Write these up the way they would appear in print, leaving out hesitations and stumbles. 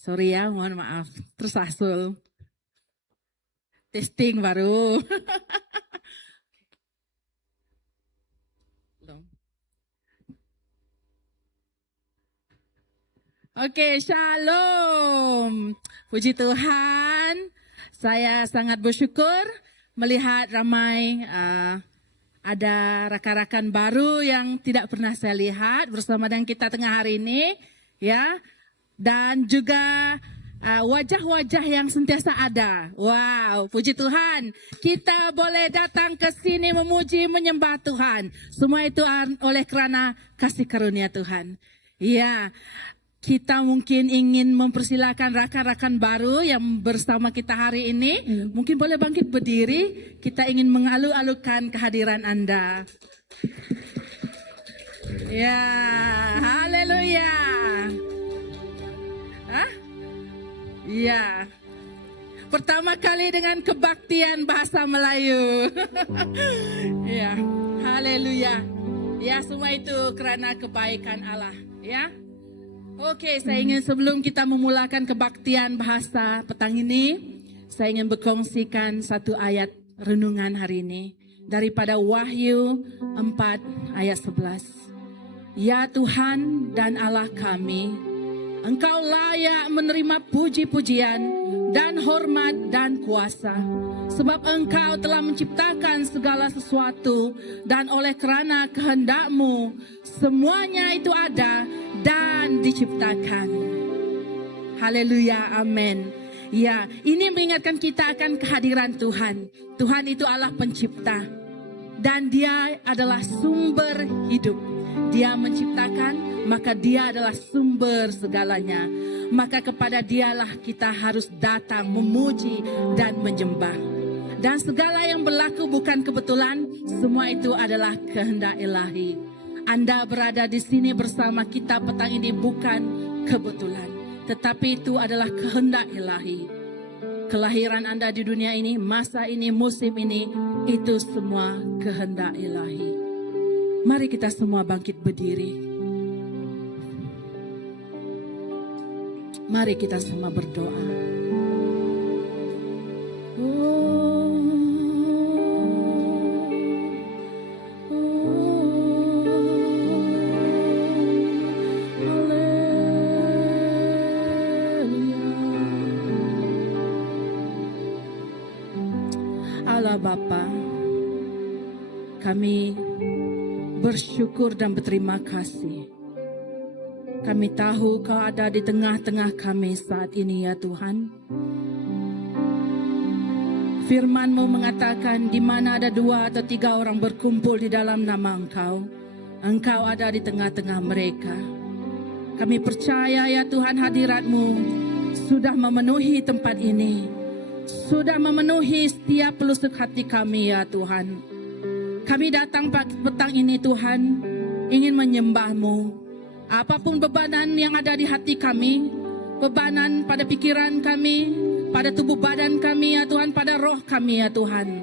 Sorry ya, mohon maaf. Terus Asul. Testing baru. Oke, shalom. Puji Tuhan. Saya sangat bersyukur melihat ramai ada rakan-rakan baru yang tidak pernah saya lihat bersama dengan kita tengah hari ini, ya. Dan juga wajah-wajah yang sentiasa ada. Wow, puji Tuhan. Kita boleh datang ke sini memuji, menyembah Tuhan. Semua itu oleh kerana kasih karunia Tuhan. Ya, kita mungkin ingin mempersilakan rakan-rakan baru yang bersama kita hari ini. Mungkin boleh bangkit berdiri. Kita ingin mengalu-alukan kehadiran Anda. Ya, haleluya. Ya, pertama kali dengan kebaktian bahasa Melayu. Ya, haleluya. Ya, semua itu kerana kebaikan Allah. Ya. Oke, saya ingin sebelum kita memulakan kebaktian bahasa petang ini, saya ingin berkongsikan satu ayat renungan hari ini daripada Wahyu 4 ayat 11. Ya Tuhan dan Allah kami, Engkau layak menerima puji-pujian dan hormat dan kuasa, sebab Engkau telah menciptakan segala sesuatu dan oleh kerana kehendak-Mu semuanya itu ada dan diciptakan. Haleluya, amin. Ya, ini mengingatkan kita akan kehadiran Tuhan. Tuhan itu Allah pencipta dan Dia adalah sumber hidup. Dia menciptakan, maka Dia adalah sumber segalanya. Maka kepada Dialah kita harus datang memuji dan menyembah. Dan segala yang berlaku bukan kebetulan, semua itu adalah kehendak ilahi. Anda berada di sini bersama kita petang ini bukan kebetulan, tetapi itu adalah kehendak ilahi. Kelahiran Anda di dunia ini, masa ini, musim ini, itu semua kehendak ilahi. Mari kita semua bangkit berdiri. Mari kita semua berdoa. Allah Bapa, kami bersyukur dan berterima kasih. Kami tahu Kau ada di tengah-tengah kami saat ini ya Tuhan. Firman-Mu mengatakan di mana ada 2 atau 3 orang berkumpul di dalam nama Engkau, Engkau ada di tengah-tengah mereka. Kami percaya ya Tuhan hadirat-Mu sudah memenuhi tempat ini, sudah memenuhi setiap pelosok hati kami ya Tuhan. Kami datang petang ini Tuhan ingin menyembah-Mu. Apapun bebanan yang ada di hati kami, bebanan pada pikiran kami, pada tubuh badan kami ya Tuhan, pada roh kami ya Tuhan,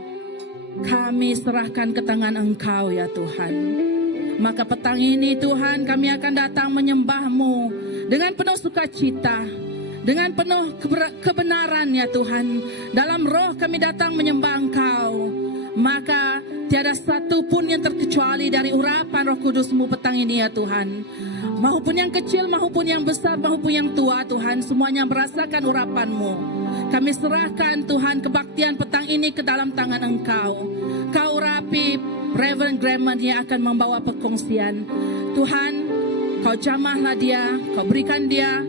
kami serahkan ke tangan Engkau ya Tuhan. Maka petang ini Tuhan kami akan datang menyembah-Mu dengan penuh sukacita, dengan penuh kebenaran ya Tuhan. Dalam roh kami datang menyembah Engkau. Maka tiada satu pun yang terkecuali dari urapan Roh Kudus-Mu petang ini ya Tuhan. Maupun yang kecil, maupun yang besar, maupun yang tua Tuhan, semuanya merasakan urapan-Mu. Kami serahkan Tuhan kebaktian petang ini ke dalam tangan Engkau. Kau urapi Reverend Graham yang akan membawa perkongsian. Tuhan, Kau jamahlah dia, Kau berikan dia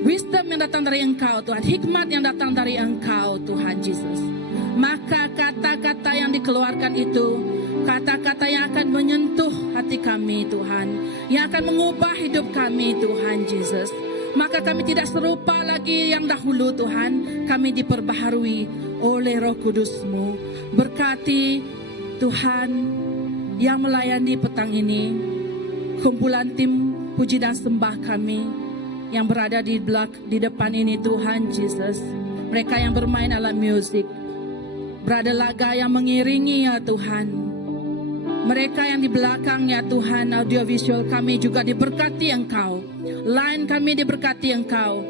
wisdom yang datang dari Engkau Tuhan, hikmat yang datang dari Engkau Tuhan Yesus. Maka kata-kata yang dikeluarkan itu, kata-kata yang akan menyentuh hati kami Tuhan, yang akan mengubah hidup kami Tuhan Yesus. Maka kami tidak serupa lagi yang dahulu Tuhan, kami diperbaharui oleh Roh Kudus-Mu. Berkati Tuhan yang melayani petang ini, kumpulan tim puji dan sembah kami yang berada di depan ini Tuhan Yesus. Mereka yang bermain alat musik, Brother Laga yang mengiringi ya Tuhan. Mereka yang di belakang ya Tuhan, audiovisual kami juga diberkati Engkau. Line kami diberkati Engkau.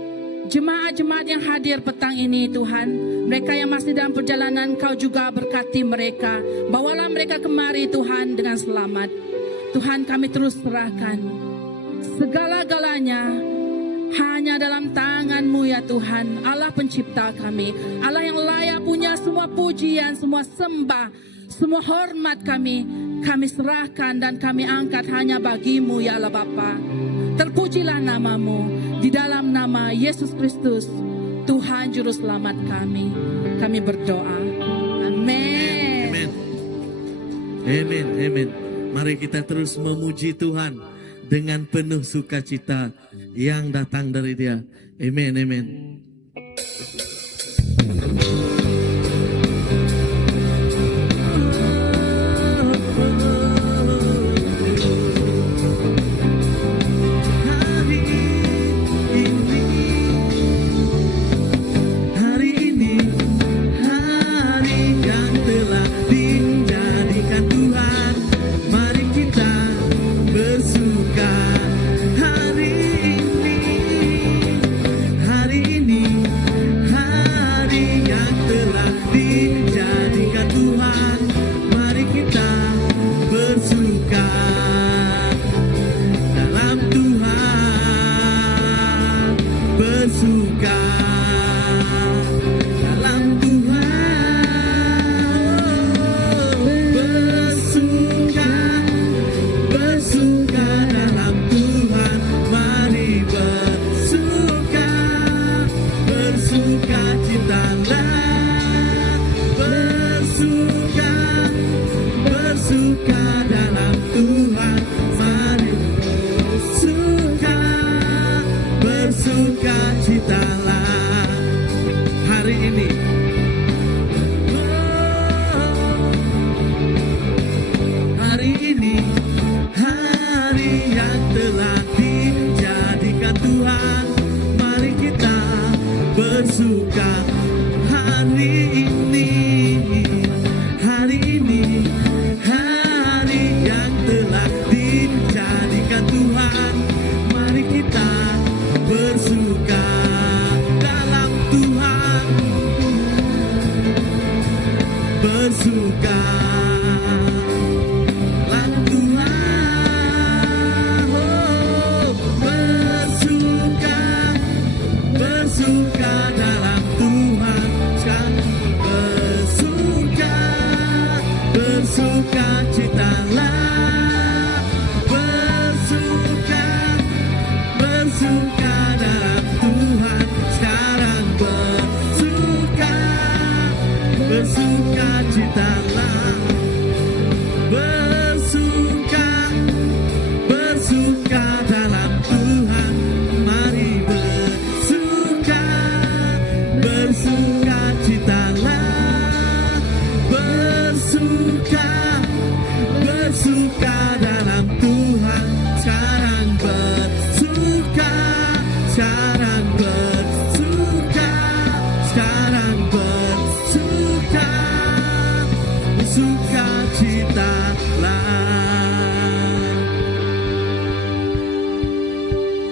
Jemaat-jemaat yang hadir petang ini Tuhan, mereka yang masih dalam perjalanan Kau juga berkati mereka. Bawalah mereka kemari Tuhan dengan selamat. Tuhan, kami terus serahkan segala-galanya hanya dalam tangan-Mu ya Tuhan, Allah pencipta kami, Allah yang layak punya semua pujian, semua sembah, semua hormat kami serahkan dan kami angkat hanya bagi-Mu ya Allah Bapa. Terpujilah nama-Mu, di dalam nama Yesus Kristus, Tuhan Juru Selamat kami berdoa. Amin. Amin. Amin. Amin. Mari kita terus memuji Tuhan dengan penuh sukacita yang datang dari Dia. Amin. Amin.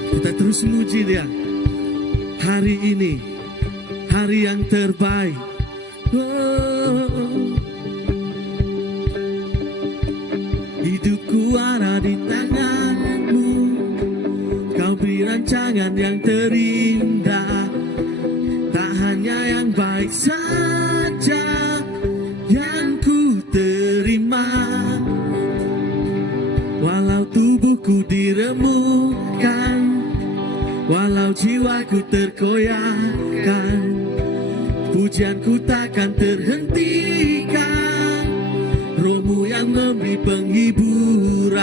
Kita terus muji Dia. Hari ini, hari yang terbaik. Hidupku ada di tangan-Mu. Kau beri rancangan yang terindah. Tak hanya yang baik saja yang ku terima. Walau tubuhku diremukkan, walau jiwaku terkoyakkan, pujianku takkan terhentikan. Roh-Mu yang memberi penghiburan.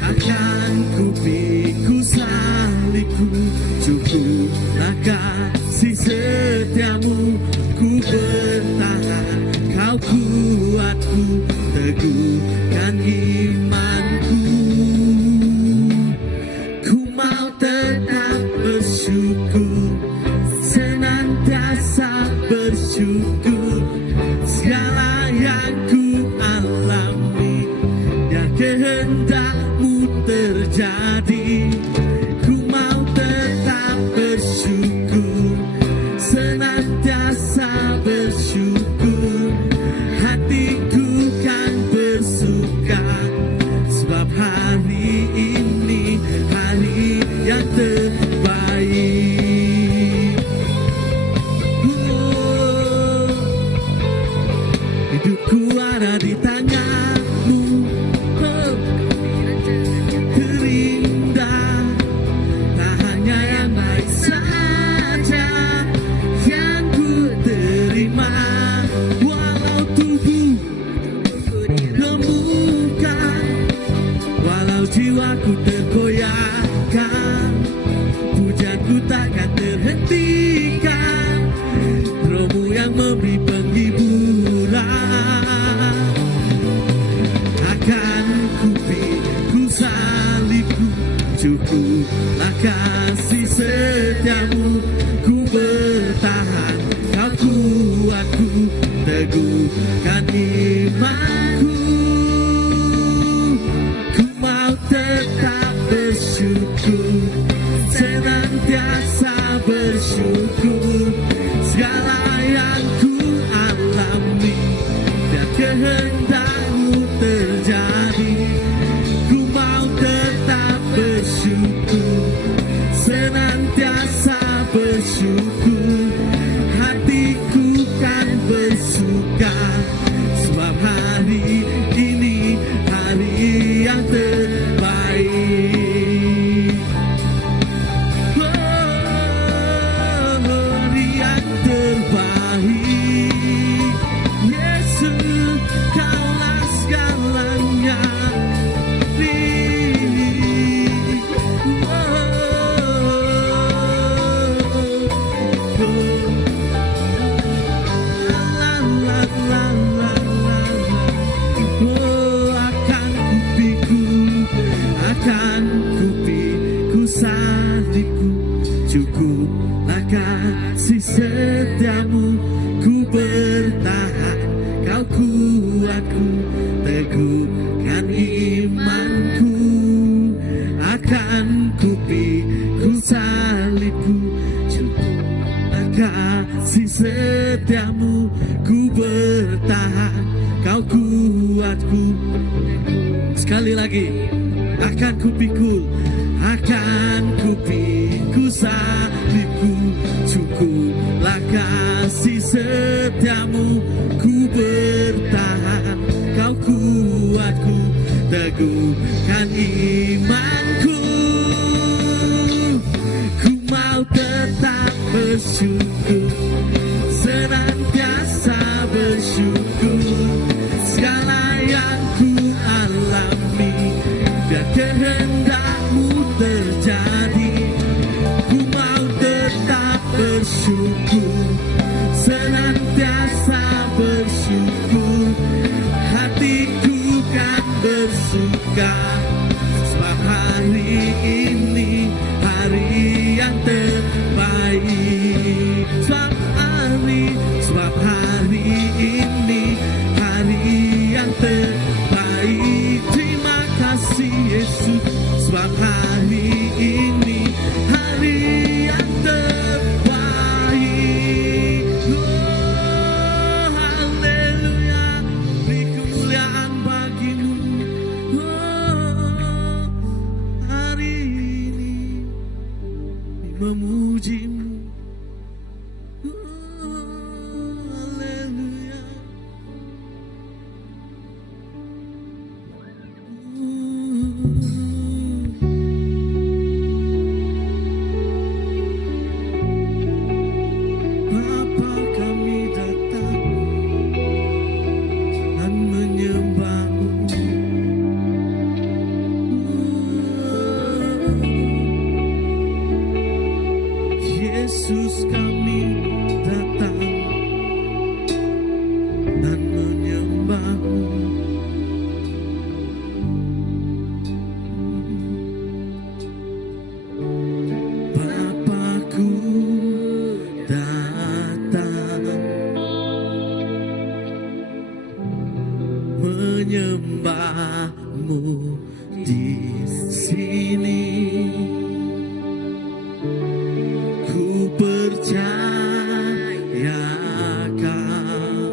Akan ku pikul salibku, cukuplah kasih setiamu. Ku bertahan, Kau kuatku, teguhkan imanku. Ku mau tetap bersyukur, senantiasa bersyukur. Segala yang ku alami, biar kehendak-Mu terjadi. Ku mau setiamu ku bertahan, kau kuatku, teguhkan imanku. Ku mau tetap bersyukur, senantiasa bersyukur. Segala yang ku alami, biar kehendak-Mu terjadi. Ku mau tetap bersyukur, senantiasa bersyukur. Hatiku kan bersuka, sebab hari ini hari yang terbaik. Hari yang terbaik. Yesus, Kaulah segalanya. Akan kupiku salibku, cukuplah kasih setiamu. Ku bertahan, kau kuatku, teguhkan imanku. Akan kupiku salibku, cukuplah kasih setiamu. Ku bertahan, kau kuatku. Sekali lagi, akan kupikul, akan kupikul salibku, cukuplah kasih setiamu. Ku bertahan, kau kuatku, teguhkan imanku. Ku mau tetap bersyukur, senantiasa bersyukur. Segala yang ku alami, biar kehendak-Mu terjadi. Ku mau tetap bersyukur, senantiasa bersyukur. Hatiku kan bersuka, sebab hari ini hari yang terbaik. Sebab hari ini hari yang terbaik. Terima kasih Yesus, sebab hari ini hari yang terbaik. Oh, haleluya, beri kemuliaan bagi-Mu. Oh, hari ini memuji-Mu. Oh, haleluya. Bapa, kami datang dan menyembah-Mu. Yesus, kami datang dan menyembah-Mu. Bapakku datang menyembah-Mu di sini. Ku percaya Kau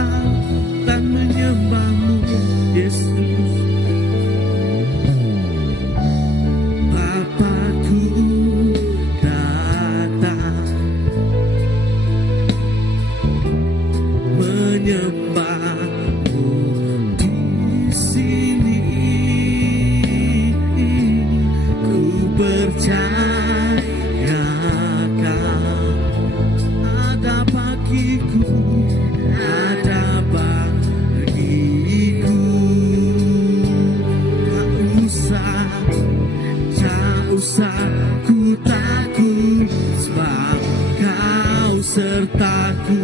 datang dan menyembahmu, Yesus. Bapakku datang menyembahmu di sini. Ku percaya ada bagiku, ada bagiku. Tak usah ku takut, sebab Kau sertaku.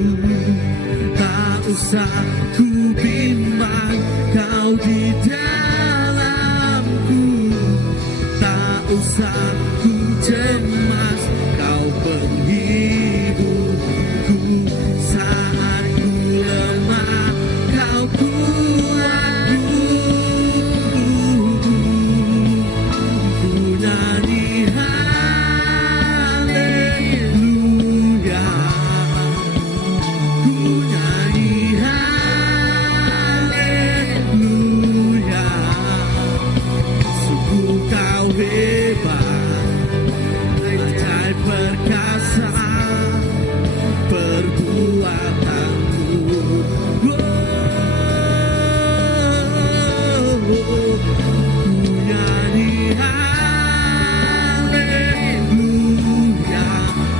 Tak usah ku bimbang, Kau di dalamku. Tak usah ku cemas, Kau penghiburku. Saat ku lemah, Kau kuatku. Ku nyanyi haleluya, ku nyanyi haleluya. Sungguh Kau hebat, ajaib perkasa perbuatanmu. Ku nyanyi haleluya,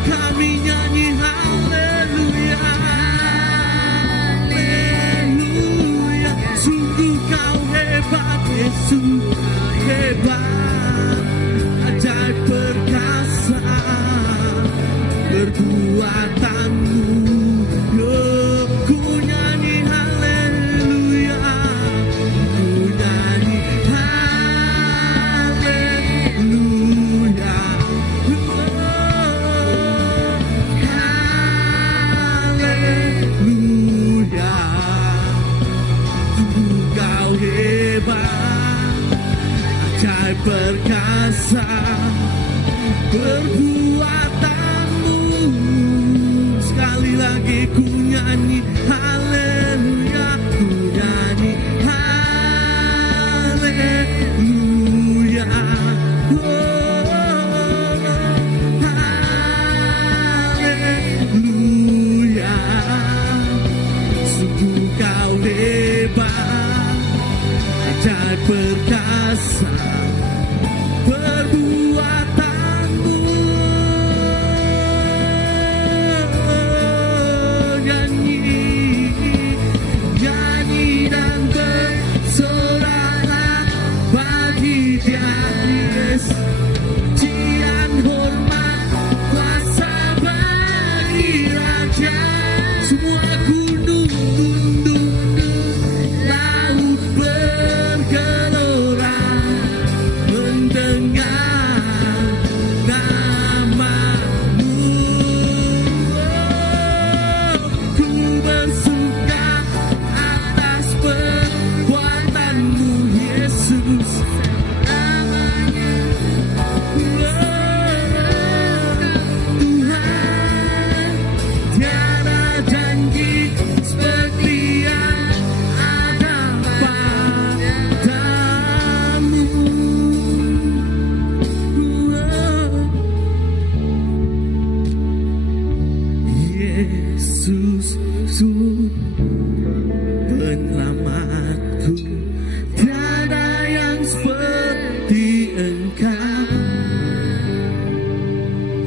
kami nyanyi haleluya, haleluya. Sungguh Kau hebat, Yesus hebat, ajaib perkasa perbuatanmu. Ku nyanyi haleluya, ku nyanyi haleluya, haleluya. Sungguh Kau hebat, ajaib perkasa perbuatanmu. Sekali lagi ku nyanyi haleluya, ku nyanyi haleluya, haleluya. Sungguh Kau hebat, ajaib perkasa perbuatanmu. Nyanyi, nyanyi dan bersoraklah bagi Dia, Yesus. Pujian, hormat, kuasa bagi Raja. Semua gunung tunduk, laut bergelora mendengar namamu. Ku bersuka atas perbuatanmu, Yesus. Namanya Tuhan, tiada janji seperti yang ada padamu. Yesus, penyelamatku, tiada yang seperti Engkau.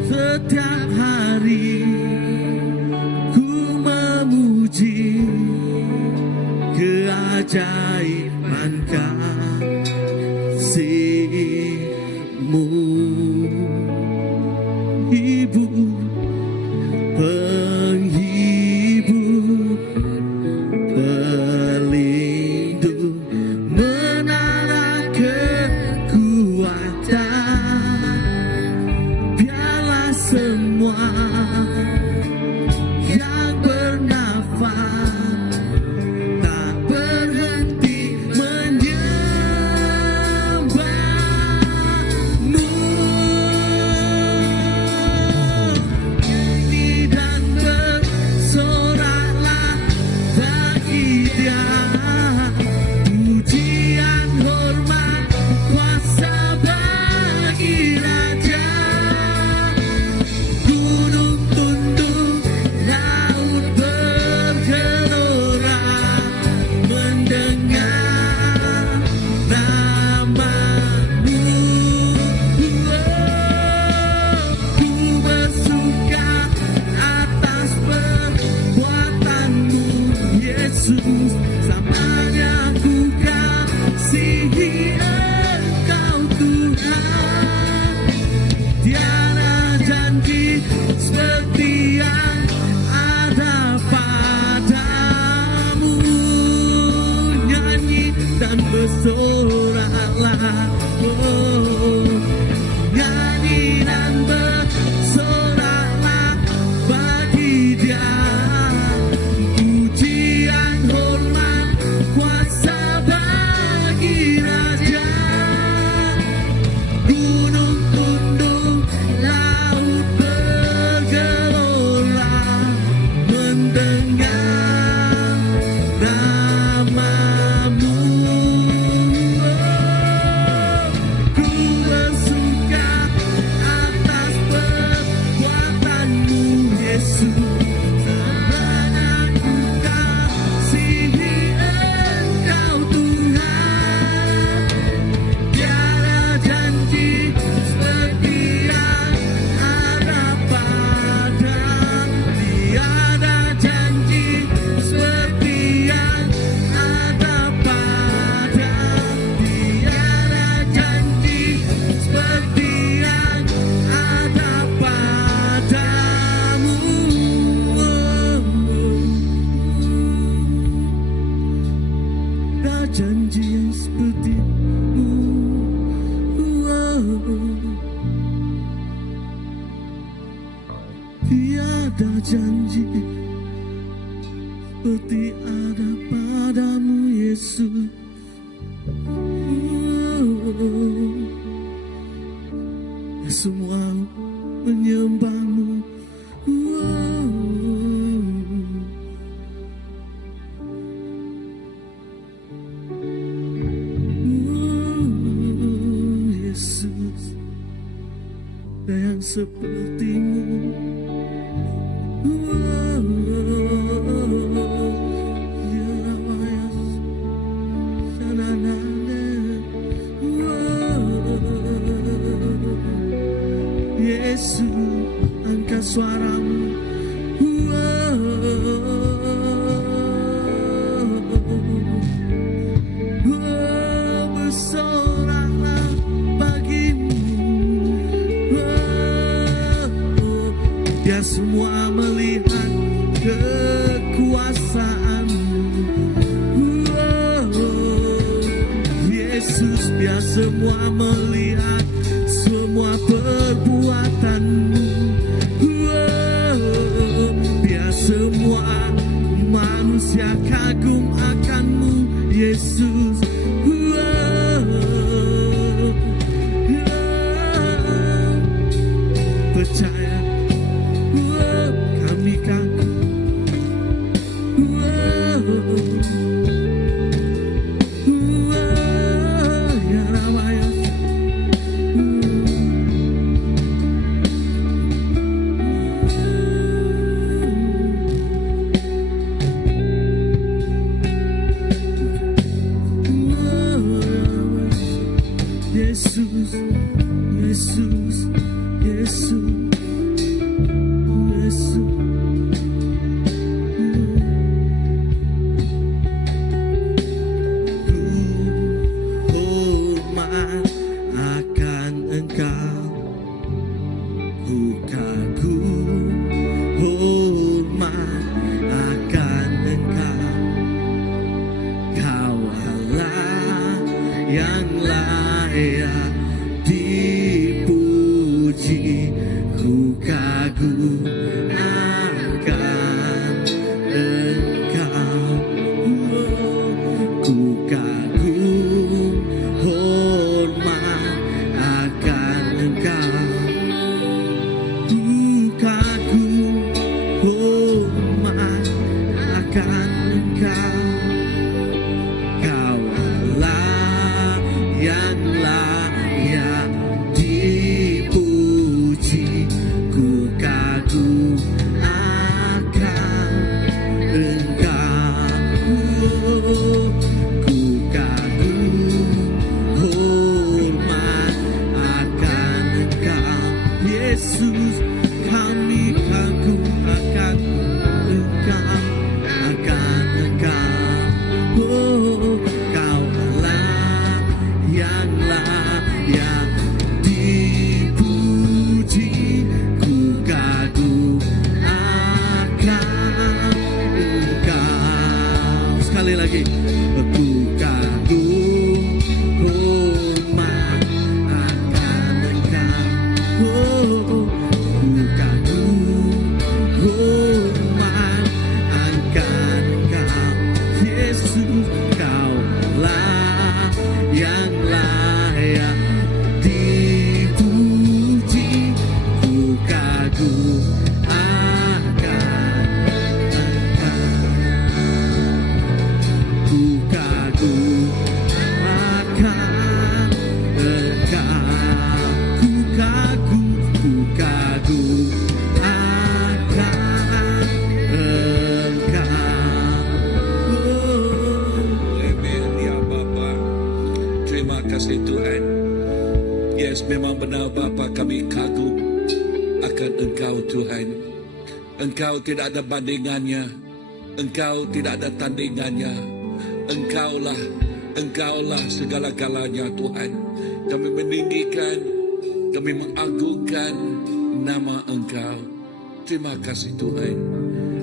Setiap hari ku memuji keajaiban kasih-Mu. Hibur, penghibur, pelindung, menara kekuatan. Biarlah semua yang bernafas tak berhenti menyembah. Dia. Pujian hormat kuasa bagi Raja. Gunung tunduk, laut bergelora, mendengar nama-Mu. Ku bersuka atas perbuatan-Mu, Yesus. Selamanya ku kasihi Engkau, Tuhan. Tiada janji seperti yang ada padamu. Nyanyi dan bersoraklah, oh. Nyanyi dan bersoraklah bagi Dia. Pujian hormat kuasa bagi Raja. Gunung tunduk, laut bergelora, mendengar nama-Mu. Ku bersuka atas perbuatan-Mu, Yesus. Selamanya ku kasihi Engkau, Tuhan. Tiada janji seperti yang ada padamu. Tiada janji seperti yang ada padamu. Tiada janji seperti yang ada padamu. Ada janji yang seperti-Mu. Tiada janji seperti ada padamu, Yesus. Semua menyembah-Mu. Yesus, ada yang seperti-Mu. Yesus, angkat suara-Mu. Bersoraklah bagi-Mu. Biar semua melihat kekuasaan-Mu. Yesus, biar semua melihat semua perbuatan-Mu. Biar semua manusia kagum akan-Mu, Yesus. Percaya, kami kagum. Ya Rabaya. Yesus, Yesus, Yesus, Yesus. Ku hormat akan Engkau, ku kagum hormat akan Engkau. Kau Allah yang layak dipuji, ku kagum akan Engkau. Ku kagum hormat akan Engkau. Ku kagum hormat akan Engkau. sekali lagi. Ku kagum, hormat akan Engkau. Ku kagum, hormat akan Engkau. Yesus, Kaulah yang layak dipuji. Ku kagum akan Engkau. Ku kagum akan Engkau. Ku kagum akan Engkau. Amen, ya Bapa. Terima kasih Tuhan. Yes, memang benar Bapa, kami kagum akan Engkau Tuhan. Engkau tidak ada bandingannya. Engkau tidak ada tandingannya. Engkaulah segala-galanya Tuhan. Kami meninggikan, kami mengagungkan nama Engkau. Terima kasih Tuhan.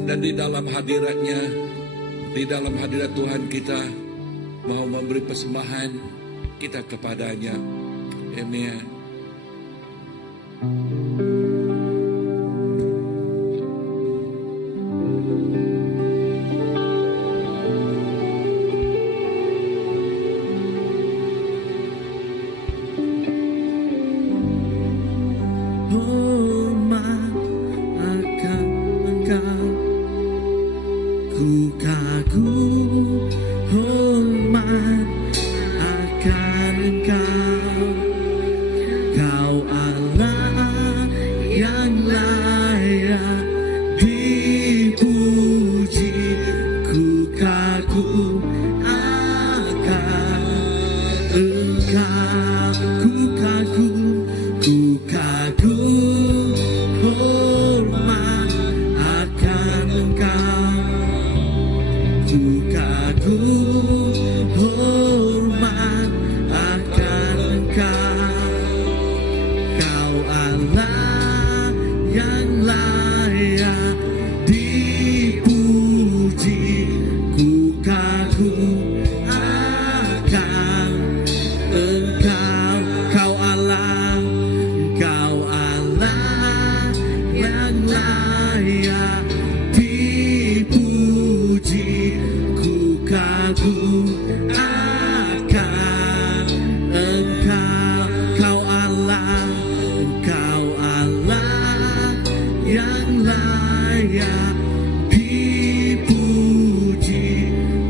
Dan di dalam hadiratnya, di dalam hadirat Tuhan kita mau memberi persembahan kita kepadanya. Amen. Hormat akan Engkau. Ku kagum, hormat akan Engkau. Kau Allah yang layak dipuji. Ku kagum akan Engkau. Ku kagum, hormat akan Engkau. Ku kagum, hormat akan Engkau. Kau Allah yang layak dipuji. Ku kagum akan Engkau. Kau Allah yang layak dipuji. Ku kagum akan Engkau. Kau Allah yang layak dipuji.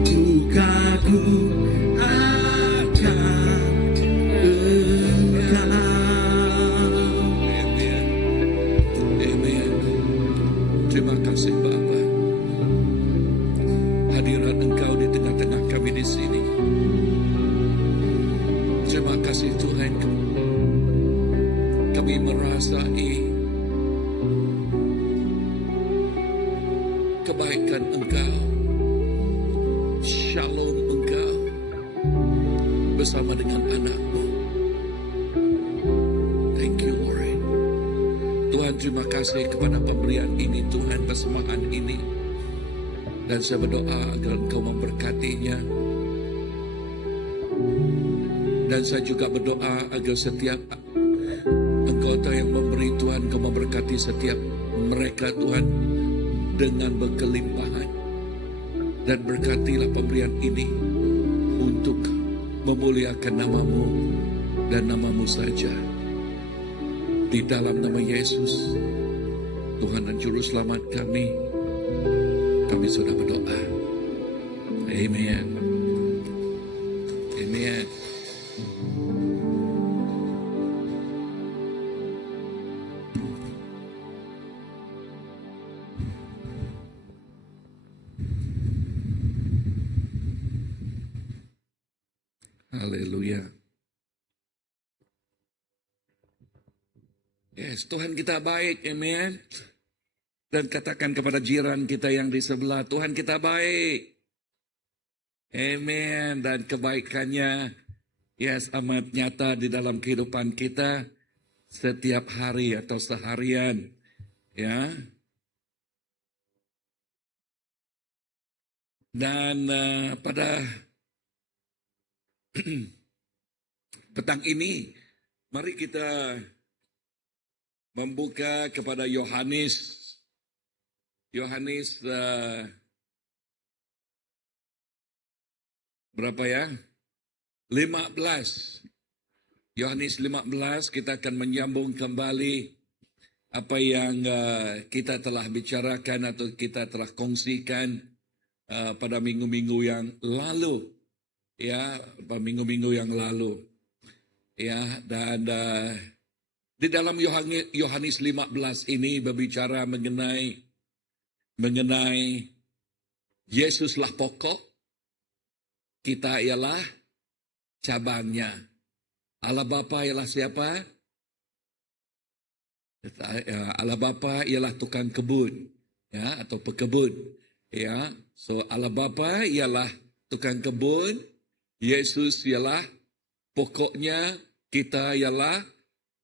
Ku kagum akan Engkau. Amen. Amen. Terima kasih Bapa. Hadirat Engkau di tengah-tengah kami di sini. Terima kasih Tuhan. Kami merasai kebaikan Engkau, shalom Engkau bersama dengan anak-Mu. Thank you Lord. Tuhan, terima kasih kepada pemberian ini Tuhan, persembahan ini. Dan saya berdoa agar Engkau memberkatinya. Dan saya juga berdoa agar setiap anggota yang memberi Tuhan, Engkau memberkati setiap mereka Tuhan dengan berkelimpahan. Dan berkatilah pemberian ini untuk memuliakan nama-Mu dan nama-Mu saja. Di dalam nama Yesus, Tuhan dan Juru Selamat kami sudah berdoa. Amen. Amen. Haleluya. Yes, Tuhan kita baik, amen. Dan katakan kepada jiran kita yang di sebelah, Tuhan kita baik. Amen. Dan kebaikannya, yes, amat nyata di dalam kehidupan kita setiap hari atau seharian. Ya. Dan pada petang ini, mari kita membuka kepada Yohanes. Yohanes berapa ya? 15. Yohanes 15, kita akan menyambung kembali apa yang kita telah bicarakan atau kita telah kongsikan pada minggu-minggu yang lalu. Ya, pada minggu-minggu yang lalu. Ya, dan di dalam Yohanes 15 ini berbicara mengenai Yesuslah pokok, kita ialah cabangnya. Allah Bapa ialah siapa? Allah Bapa ialah tukang kebun, ya, atau pekebun. Ya, so Allah Bapa ialah tukang kebun, Yesus ialah pokoknya, kita ialah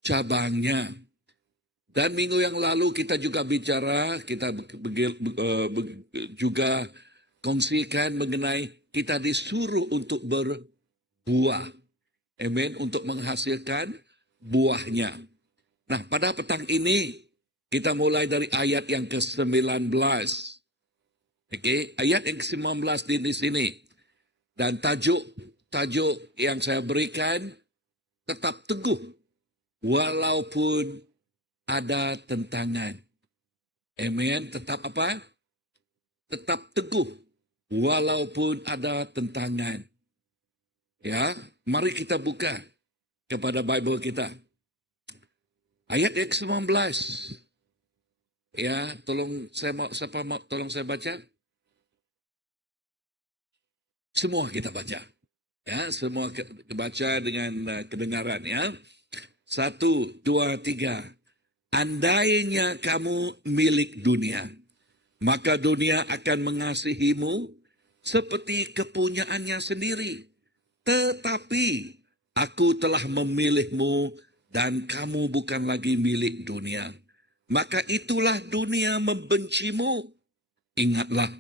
cabangnya. Dan minggu yang lalu kita juga bicara, kita juga kongsikan mengenai kita disuruh untuk berbuah. Amin, untuk menghasilkan buahnya. Nah, pada petang ini kita mulai dari ayat yang ke-19. Okey, ayat yang ke-19 di sini. Dan tajuk yang saya berikan, tetap teguh walaupun ada tentangan. Amen. Tetap apa? Tetap teguh walaupun ada tentangan. Ya, mari kita buka kepada Bible kita. Ayat yang ke-19. Ya, tolong saya baca. Semua kita baca. Ya, semua baca dengan kedengaran ya. 1, 2, 3. Andainya kamu milik dunia, maka dunia akan mengasihimu seperti kepunyaannya sendiri. Tetapi aku telah memilihmu dan kamu bukan lagi milik dunia. Maka itulah dunia membencimu. Ingatlah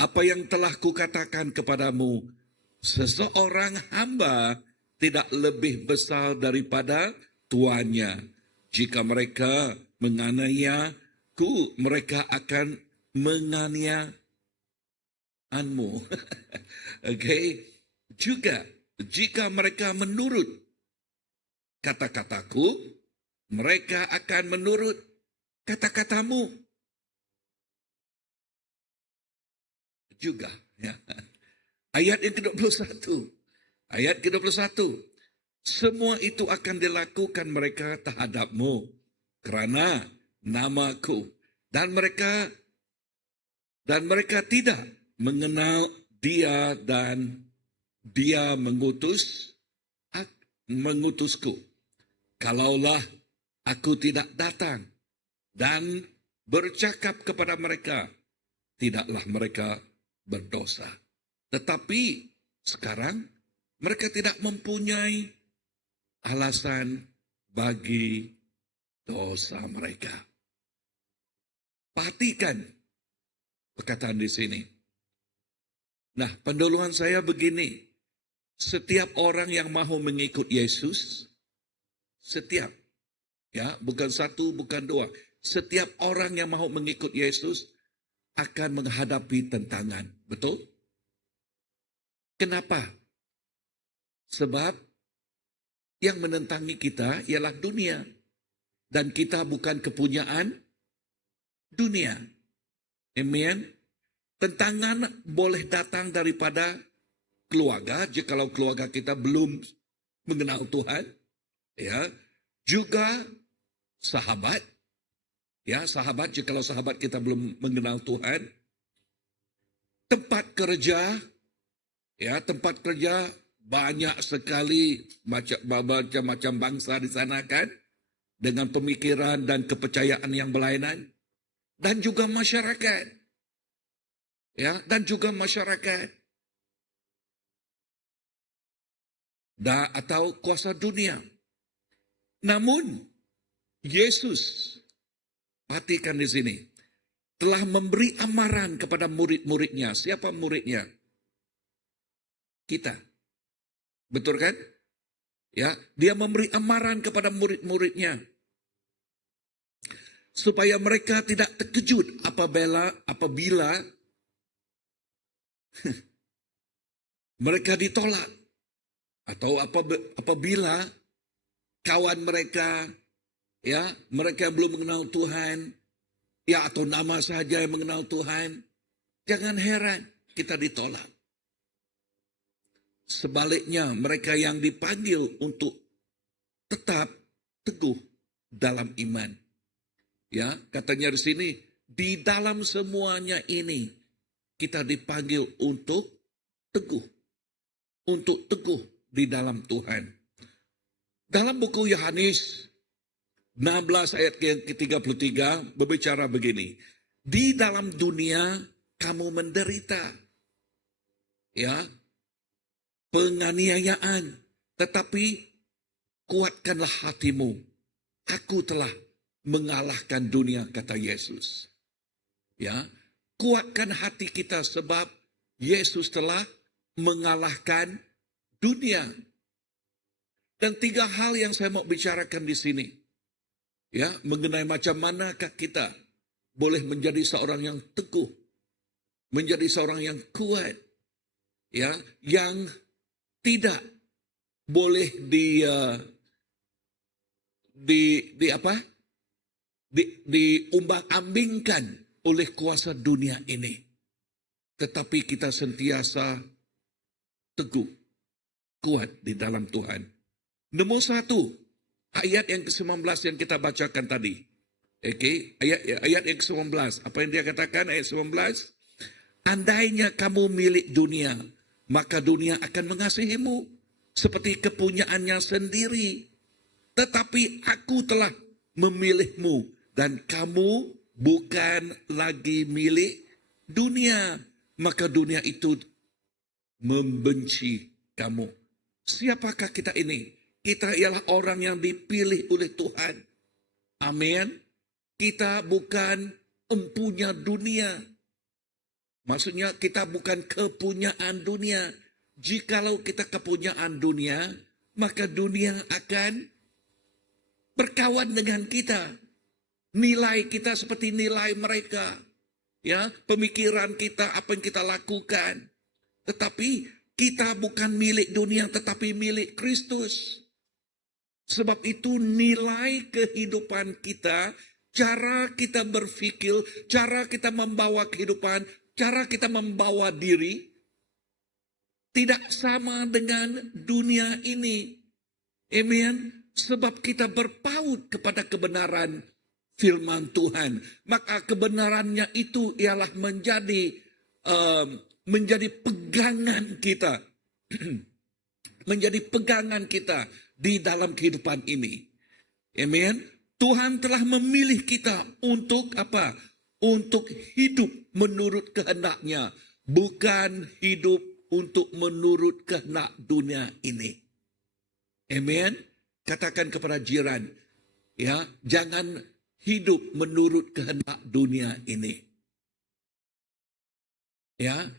apa yang telah kukatakan kepadamu. Seseorang hamba tidak lebih besar daripada tuannya. Jika mereka menganiayaku, mereka akan menganiayaanmu. Okey. Juga, jika mereka menurut kata-kataku, mereka akan menurut kata-katamu. Juga. Ya. Ayat yang ke-21. Ayat ke-21. Semua itu akan dilakukan mereka terhadapmu kerana namaku. Dan mereka tidak mengenal dia dan dia mengutusku. Kalaulah aku tidak datang dan bercakap kepada mereka, tidaklah mereka berdosa. Tetapi sekarang mereka tidak mempunyai alasan bagi dosa mereka. Perhatikan perkataan di sini. Nah, pendahuluan saya begini. Setiap orang yang mahu mengikut Yesus, setiap, ya, bukan satu, bukan dua. Setiap orang yang mahu mengikut Yesus akan menghadapi tentangan. Betul? Kenapa? Sebab yang menentangi kita ialah dunia. Dan kita bukan kepunyaan dunia. Amen. Tentangan boleh datang daripada keluarga, jikalau keluarga kita belum mengenal Tuhan. Ya. Juga sahabat. Ya, sahabat, jikalau sahabat kita belum mengenal Tuhan. Tempat kerja. Ya, tempat kerja banyak sekali macam-macam bangsa di sana kan. Dengan pemikiran dan kepercayaan yang berlainan. Dan juga masyarakat. Ya, dan juga masyarakat. Atau kuasa dunia. Namun, Yesus, perhatikan di sini. telah memberi amaran kepada murid-muridnya. Siapa muridnya? Kita. Betul kan? Ya, dia memberi amaran kepada murid-muridnya supaya mereka tidak terkejut apabila mereka ditolak atau apabila kawan mereka, ya, mereka yang belum mengenal Tuhan, ya, atau nama saja yang mengenal Tuhan, jangan heran kita ditolak. Sebaliknya, mereka yang dipanggil untuk tetap teguh dalam iman. Ya, katanya di sini, di dalam semuanya ini kita dipanggil untuk teguh. Untuk teguh di dalam Tuhan. Dalam buku Yohanes 16 ayat yang ke-33 berbicara begini. Di dalam dunia kamu menderita. Ya, penganiayaan, tetapi kuatkanlah hatimu. Aku telah mengalahkan dunia, kata Yesus. Ya, kuatkan hati kita sebab Yesus telah mengalahkan dunia. Dan 3 hal yang saya mau bicarakan di sini. Ya, mengenai macam manakah kita boleh menjadi seorang yang teguh, menjadi seorang yang kuat, ya, yang tidak boleh diumbang-ambingkan oleh kuasa dunia ini. Tetapi kita sentiasa teguh, kuat di dalam Tuhan. Nomor 1, ayat yang ke-19 yang kita bacakan tadi. Oke, ayat yang ke-19. Apa yang dia katakan ayat 19? Andainya kamu milik dunia, maka dunia akan mengasihimu seperti kepunyaannya sendiri. Tetapi aku telah memilihmu dan kamu bukan lagi milik dunia. Maka dunia itu membenci kamu. Siapakah kita ini? Kita ialah orang yang dipilih oleh Tuhan. Amin. Kita bukan empunya dunia. Maksudnya kita bukan kepunyaan dunia. Jikalau kita kepunyaan dunia, maka dunia akan berkawan dengan kita. Nilai kita seperti nilai mereka. Ya, pemikiran kita, apa yang kita lakukan. Tetapi kita bukan milik dunia, tetapi milik Kristus. Sebab itu nilai kehidupan kita, cara kita berpikir, cara kita membawa kehidupan, cara kita membawa diri, tidak sama dengan dunia ini. Amen. Sebab kita berpaut kepada kebenaran firman Tuhan. Maka kebenarannya itu ialah menjadi pegangan kita. Menjadi pegangan kita di dalam kehidupan ini. Amen. Tuhan telah memilih kita untuk apa? Untuk hidup menurut kehendak-Nya, bukan hidup untuk menurut kehendak dunia ini. Amen. Katakan kepada jiran, ya, jangan hidup menurut kehendak dunia ini. Ya.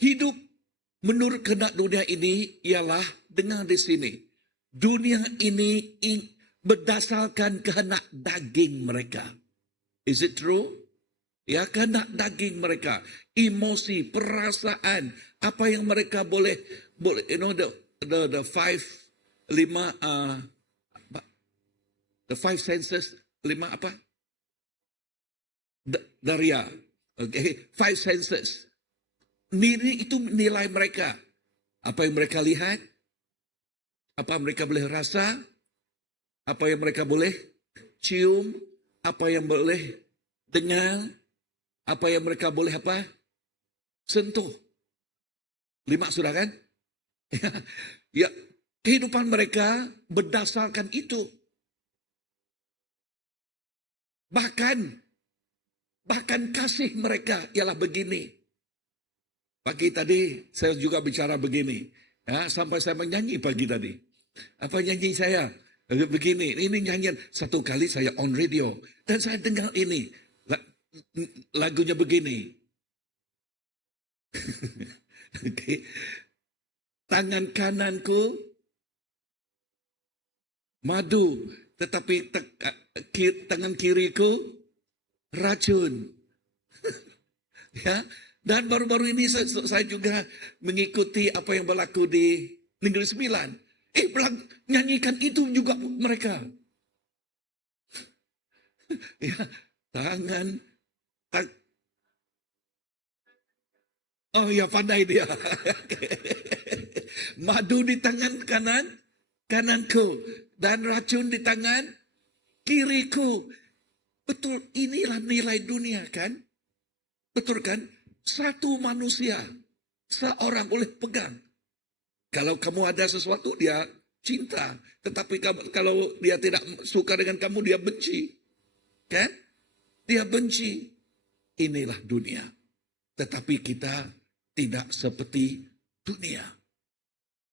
Hidup menurut kehendak dunia ini ialah dengar di sini. Dunia ini berdasarkan kehendak daging mereka. Is it true? Ya, kehendak daging mereka, emosi, perasaan, apa yang mereka boleh, you know, the five senses, 5 apa? Daria, okay, 5 senses. Itu nilai mereka. Apa yang mereka lihat, apa yang mereka boleh rasa, apa yang mereka boleh cium, apa yang boleh dengar, apa yang mereka boleh apa? Sentuh. 5 sudah kan? Ya, kehidupan mereka berdasarkan itu. Bahkan kasih mereka ialah begini. Pagi tadi saya juga bicara begini. Ya, sampai saya menyanyi pagi tadi. Apa nyanyi saya? Begini, ini nyanyian. Satu kali saya on radio. Dan saya dengar ini. lagunya begini. Oke. Tangan kananku madu, tetapi tangan kiriku racun. Ya, dan baru-baru ini saya juga mengikuti apa yang berlaku di Negeri Sembilan. Nyanyikan itu juga mereka. Ya, oh ya, pandai dia. Madu di tangan kananku, dan racun di tangan kiriku. Betul, inilah nilai dunia kan? Betul kan? Satu manusia, seorang boleh pegang. Kalau kamu ada sesuatu, dia cinta. Tetapi kalau dia tidak suka dengan kamu, dia benci. Kan? Dia benci. Inilah dunia. Tetapi kita tidak seperti dunia.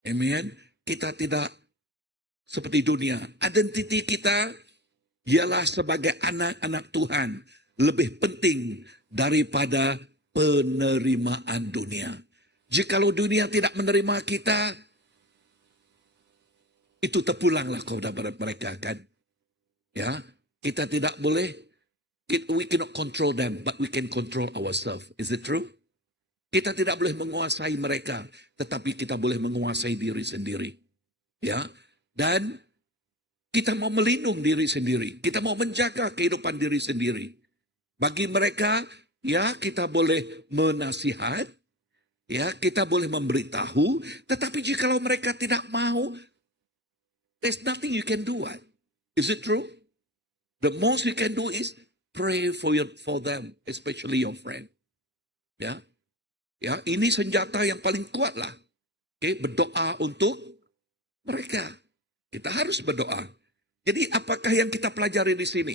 Amen. Kita tidak seperti dunia. Identiti kita ialah sebagai anak-anak Tuhan. Lebih penting daripada penerimaan dunia. Jikalau dunia tidak menerima kita, itu terpulanglah kepada mereka kan. Ya, kita tidak boleh, we cannot control them, but we can control ourselves. Is it true? Kita tidak boleh menguasai mereka, tetapi kita boleh menguasai diri sendiri. Ya, dan kita mau melindungi diri sendiri. Kita mau menjaga kehidupan diri sendiri. Bagi mereka, ya kita boleh menasihat, ya kita boleh memberitahu, tetapi jikalau mereka tidak mau, there's nothing you can do. Is it true? The most you can do is pray for them, especially your friend. Ya, ya ini senjata yang paling kuat lah. Oke, berdoa untuk mereka. Kita harus berdoa. Jadi apakah yang kita pelajari di sini?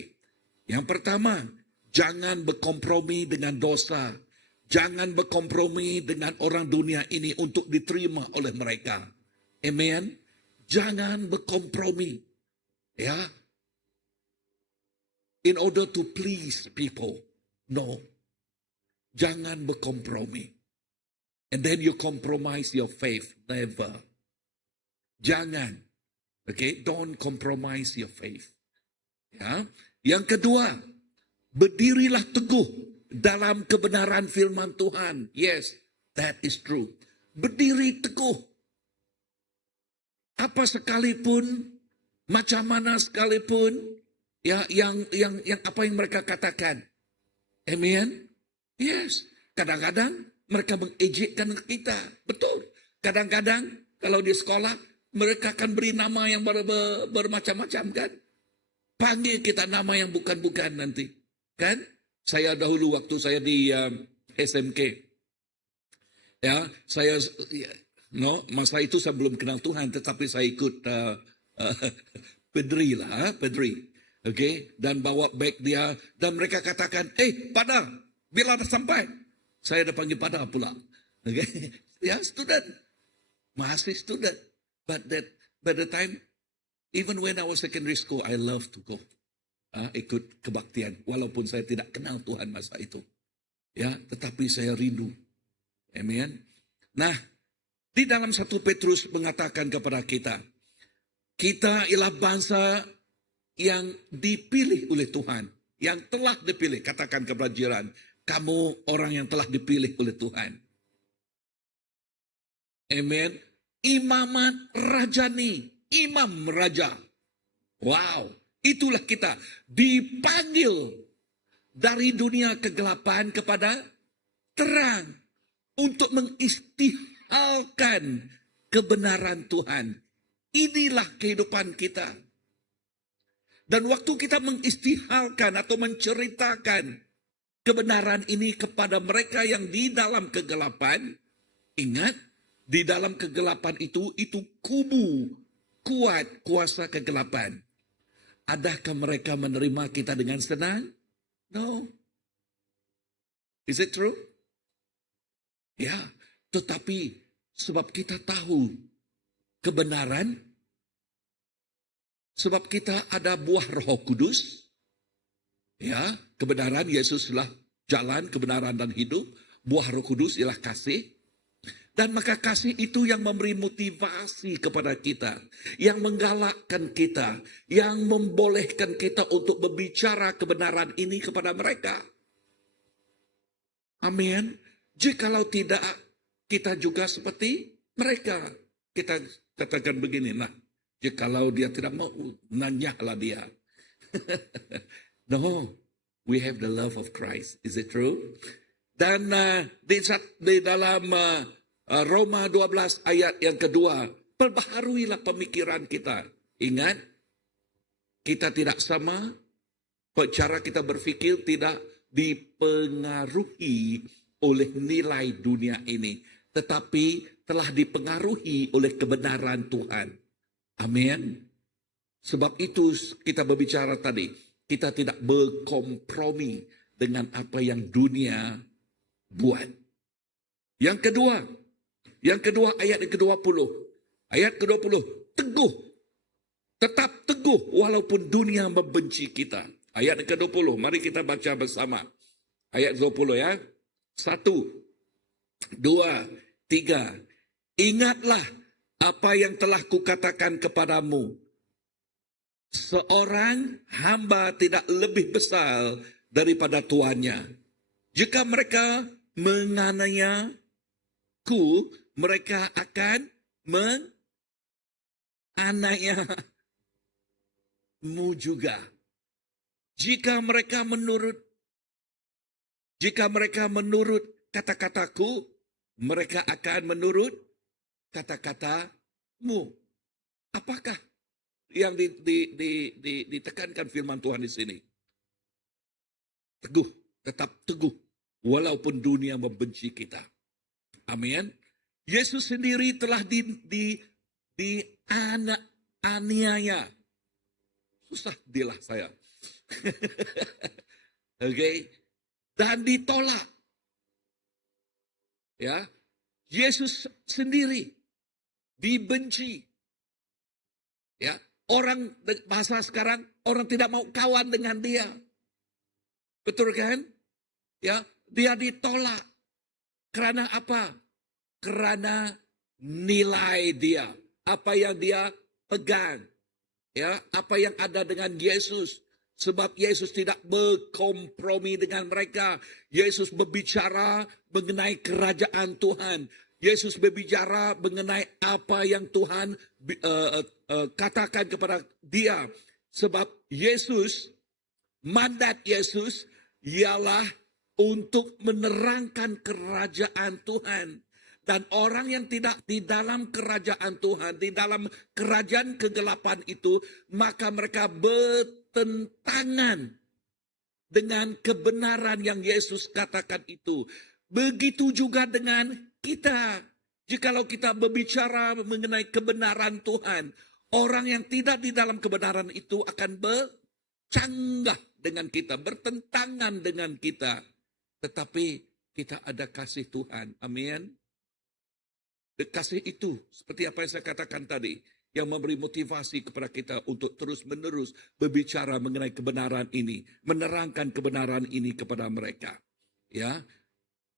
Yang pertama, jangan berkompromi dengan dosa. Jangan berkompromi dengan orang dunia ini untuk diterima oleh mereka. Amen. Jangan berkompromi. Ya. In order to please people. No. Jangan berkompromi. And then you compromise your faith. Never. Jangan. Okay, don't compromise your faith. Ya. Yang kedua, berdirilah teguh dalam kebenaran firman Tuhan. Yes, that is true. Berdiri teguh. Apa sekalipun, macam mana sekalipun, ya yang apa yang mereka katakan. Amen. Yes. Kadang-kadang mereka mengejekkan kita. Betul. Kadang-kadang kalau di sekolah mereka akan beri nama yang bermacam-macam kan. Panggil kita nama yang bukan-bukan nanti. Kan? Saya dahulu waktu saya di SMK. Ya, saya masa itu saya belum kenal Tuhan, tetapi saya ikut pedri lah, pedri. Okay? Dan bawa beg dia, dan mereka katakan, pada, bila dah sampai. Saya dah panggil pada pula. Okay? Ya, student. Masih student. But by the time, even when I was secondary school, I love to go. Ikut kebaktian. Walaupun saya tidak kenal Tuhan masa itu. Ya, tetapi saya rindu. Amen. Nah, di dalam 1 Petrus mengatakan kepada kita, kita ialah bangsa yang dipilih oleh Tuhan. Yang telah dipilih. Katakan kepada jiran, kamu orang yang telah dipilih oleh Tuhan. Amen. Imamat rajani, imam raja. Wow, itulah kita dipanggil dari dunia kegelapan kepada terang untuk mengistihalkan kebenaran Tuhan. Inilah kehidupan kita. Dan waktu kita mengistihalkan atau menceritakan kebenaran ini kepada mereka yang di dalam kegelapan, ingat, di dalam kegelapan itu kubu kuat kuasa kegelapan. Adakah mereka menerima kita dengan senang? No. Is it true? Ya, tetapi sebab kita tahu kebenaran, sebab kita ada buah Roh Kudus, Ya, kebenaran Yesuslah jalan, kebenaran dan hidup. Buah Roh Kudus ialah kasih. Dan maka kasih itu yang memberi motivasi kepada kita, yang menggalakkan kita, yang membolehkan kita untuk berbicara kebenaran ini kepada mereka. Amin. Jikalau tidak, kita juga seperti mereka. Kita katakan begini, nah, jikalau dia tidak mau, nanyalah dia. No, we have the love of Christ. Is it true? Dan di dalam Roma 12 ayat yang kedua, perbaharuilah pemikiran kita. Ingat, kita tidak sama, cara kita berpikir tidak dipengaruhi oleh nilai dunia ini, tetapi telah dipengaruhi oleh kebenaran Tuhan. Amin. Sebab itu kita berbicara tadi, kita tidak berkompromi dengan apa yang dunia buat. Yang kedua ayat ke-20. Ayat ke-20, teguh. Tetap teguh walaupun dunia membenci kita. Ayat ke-20, mari kita baca bersama. Ayat 20 ya. 1, 2, 3. Ingatlah apa yang telah kukatakan kepadamu. Seorang hamba tidak lebih besar daripada tuannya. Jika mereka menganiaya ku, mereka akan menganiayamu juga. Jika mereka menurut kata-kataku, mereka akan menurut kata-katamu. Apakah yang ditekankan firman Tuhan di sini? Teguh, tetap teguh, walaupun dunia membenci kita. Amin. Yesus sendiri telah dianiaya. Susah dilah saya. Oke. Dan ditolak. Ya. Yesus sendiri dibenci. Ya. Orang, bahasa sekarang, orang tidak mau kawan dengan dia. Betul kan? Ya, dia ditolak. Karena apa? Karena nilai dia, apa yang dia pegang, ya, apa yang ada dengan Yesus. Sebab Yesus tidak berkompromi dengan mereka. Yesus berbicara mengenai kerajaan Tuhan. Yesus berbicara mengenai apa yang Tuhan katakan kepada dia. Sebab Yesus, mandat Yesus ialah untuk menerangkan kerajaan Tuhan. Dan orang yang tidak di dalam kerajaan Tuhan, di dalam kerajaan kegelapan itu, maka mereka bertentangan dengan kebenaran yang Yesus katakan itu. Begitu juga dengan kita. Jikalau kita berbicara mengenai kebenaran Tuhan, orang yang tidak di dalam kebenaran itu akan bercanggah dengan kita, bertentangan dengan kita. Tetapi kita ada kasih Tuhan. Amin. Kasih itu, seperti apa yang saya katakan tadi, yang memberi motivasi kepada kita untuk terus-menerus berbicara mengenai kebenaran ini, menerangkan kebenaran ini kepada mereka. Ya,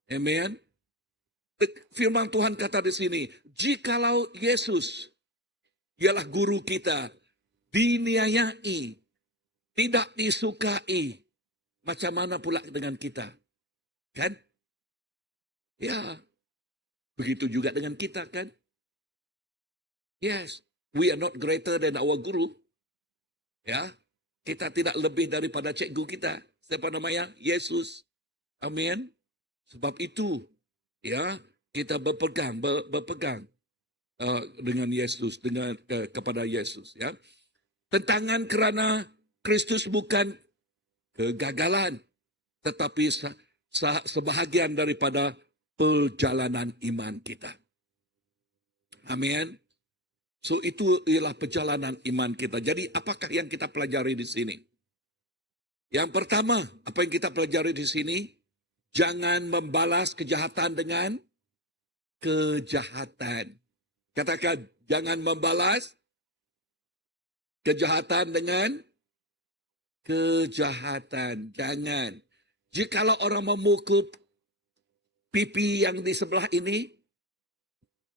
amin. Firman Tuhan kata di sini, jikalau Yesus ialah guru kita, diniayai, tidak disukai, macam mana pula dengan kita? Kan? Ya, begitu juga dengan kita kan? Yes, we are not greater than our guru. Ya, kita tidak lebih daripada cikgu kita. Siapa namanya? Yesus. Amin. Sebab itu, ya, kita berpegang dengan Yesus, kepada Yesus. Ya, tentangan kerana Kristus bukan kegagalan, tetapi sebahagian daripada perjalanan iman kita. Amin. So itu ialah perjalanan iman kita. Jadi apakah yang kita pelajari di sini? Yang pertama, apa yang kita pelajari di sini? Jangan membalas kejahatan dengan kejahatan. Katakan, jangan membalas kejahatan dengan kejahatan. Jangan. Jikalau orang memukul pipi yang di sebelah ini,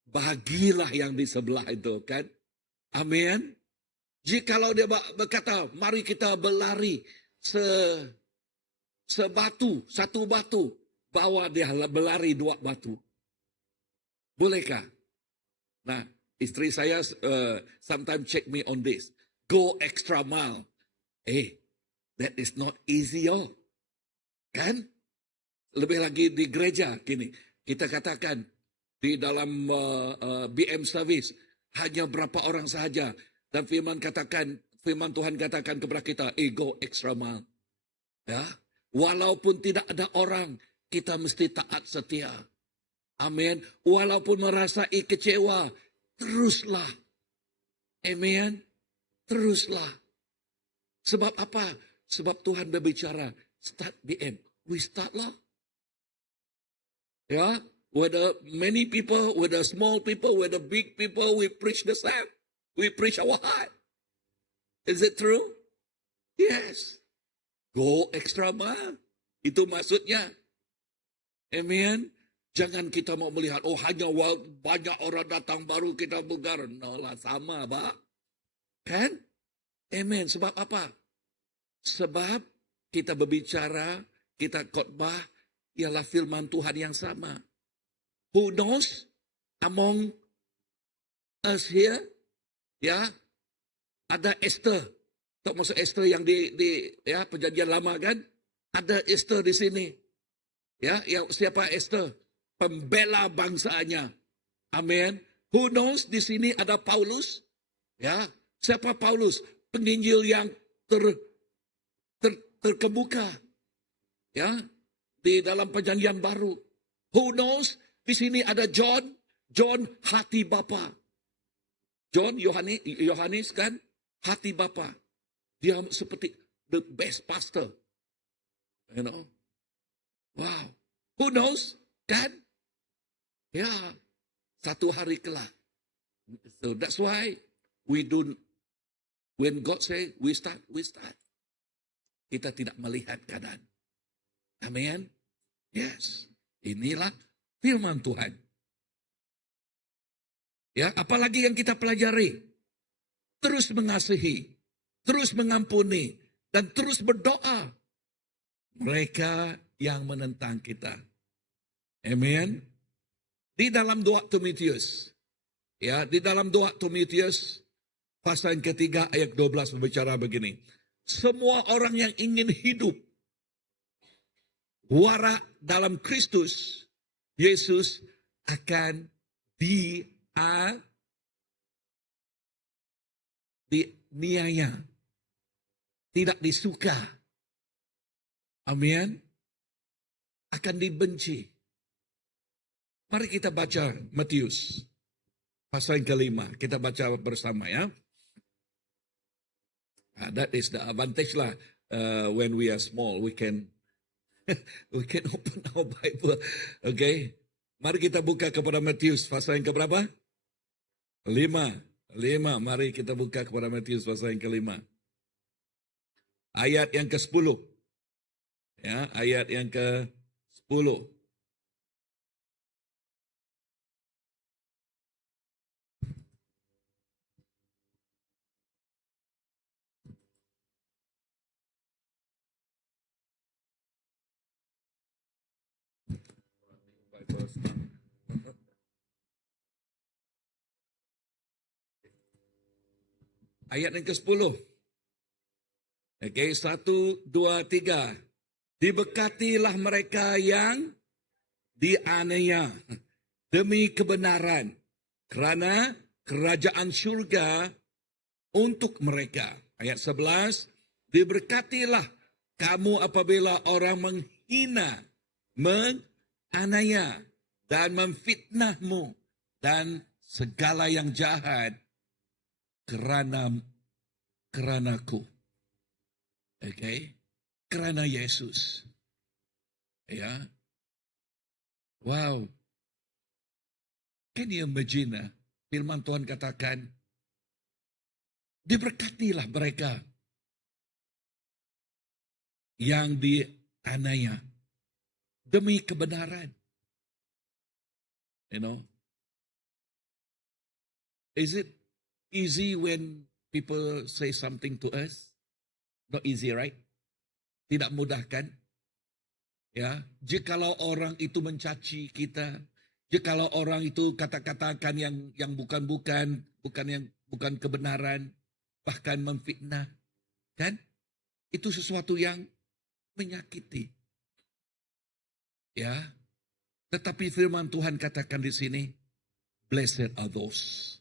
bagilah yang di sebelah itu, kan? Amin. Jikalau dia berkata, mari kita berlari satu batu, bawa dia berlari 2 batu. Bolehkah? Nah, istri saya sometimes check me on this. Go extra mile. That is not easy, oh. Kan? Lebih lagi di gereja, gini. Kita katakan, di dalam BM service, hanya berapa orang sahaja. Dan firman Tuhan katakan kepada kita, go extra mile. Ya, walaupun tidak ada orang, kita mesti taat setia. Amin. Walaupun merasai kecewa, teruslah. Amin. Teruslah. Sebab apa? Sebab Tuhan berbicara, start BM. We start lah. Ya, whether many people, whether small people, whether big people, we preach the same. We preach our heart. Is it true? Yes. Go extra mile. Itu maksudnya. Amen. Jangan kita mau melihat, hanya banyak orang datang baru kita bugar. No lah, sama, Pak. Kan? Amen. Sebab apa? Sebab kita berbicara, kita khotbah, ialah firman Tuhan yang sama. Who knows among us here? Ya, ada Esther. Tak maksud Esther yang di perjanjian lama, kan? Ada Esther di sini. Ya, yang siapa Esther? Pembela bangsanya. Amin. Who knows di sini ada Paulus? Ya, siapa Paulus? Penginjil yang terkemuka. Ya, di dalam perjanjian baru. Who knows? Di sini ada John hati Bapa. Yohanes kan, hati Bapa. Dia seperti the best pastor. You know. Wow. Who knows? Kan? Ya. Satu hari kelak. So that's why we don't, when God say we start. Kita tidak melihat keadaan. Amin. Yes. Inilah firman Tuhan. Ya, apalagi yang kita pelajari? Terus mengasihi, terus mengampuni, dan terus berdoa. Mereka yang menentang kita. Amen. Di dalam 2 Timotius, ya, di dalam 2 Timotius pasal yang ketiga ayat 12 berbicara begini. Semua orang yang ingin hidup warak dalam Kristus Yesus akan diniaya, tidak disuka. Amin. Akan dibenci. Mari kita baca Matius pasal yang kelima. Kita baca bersama, ya. That is the advantage lah. When we are small, we can open our Bible. Okay. Mari kita buka kepada Matius pasal yang keberapa? 5. Mari kita buka kepada Matius pasal yang kelima. Ayat yang ke-10. Ya, ayat yang ke-10. Ayat yang ke-10. Okay, 1, 2, 3. Diberkatilah mereka yang dianiaya demi kebenaran, kerana kerajaan syurga untuk mereka. Ayat 11. Diberkatilah kamu apabila orang menghina, menganiaya, dan memfitnahmu, dan segala yang jahat keranaku. Okay? Kerana Yesus. Ya. Wow. Can you imagine? Firman Tuhan katakan, diberkatilah mereka yang dianiaya demi kebenaran. You know, is it easy when people say something to us? Not easy, right? Tidak mudah kan? Ya, jikalau orang itu mencaci kita, jikalau orang itu kata-katakan yang bukan kebenaran, bahkan memfitnah, kan? Itu sesuatu yang menyakiti. Ya. Tetapi firman Tuhan katakan di sini, blessed are those.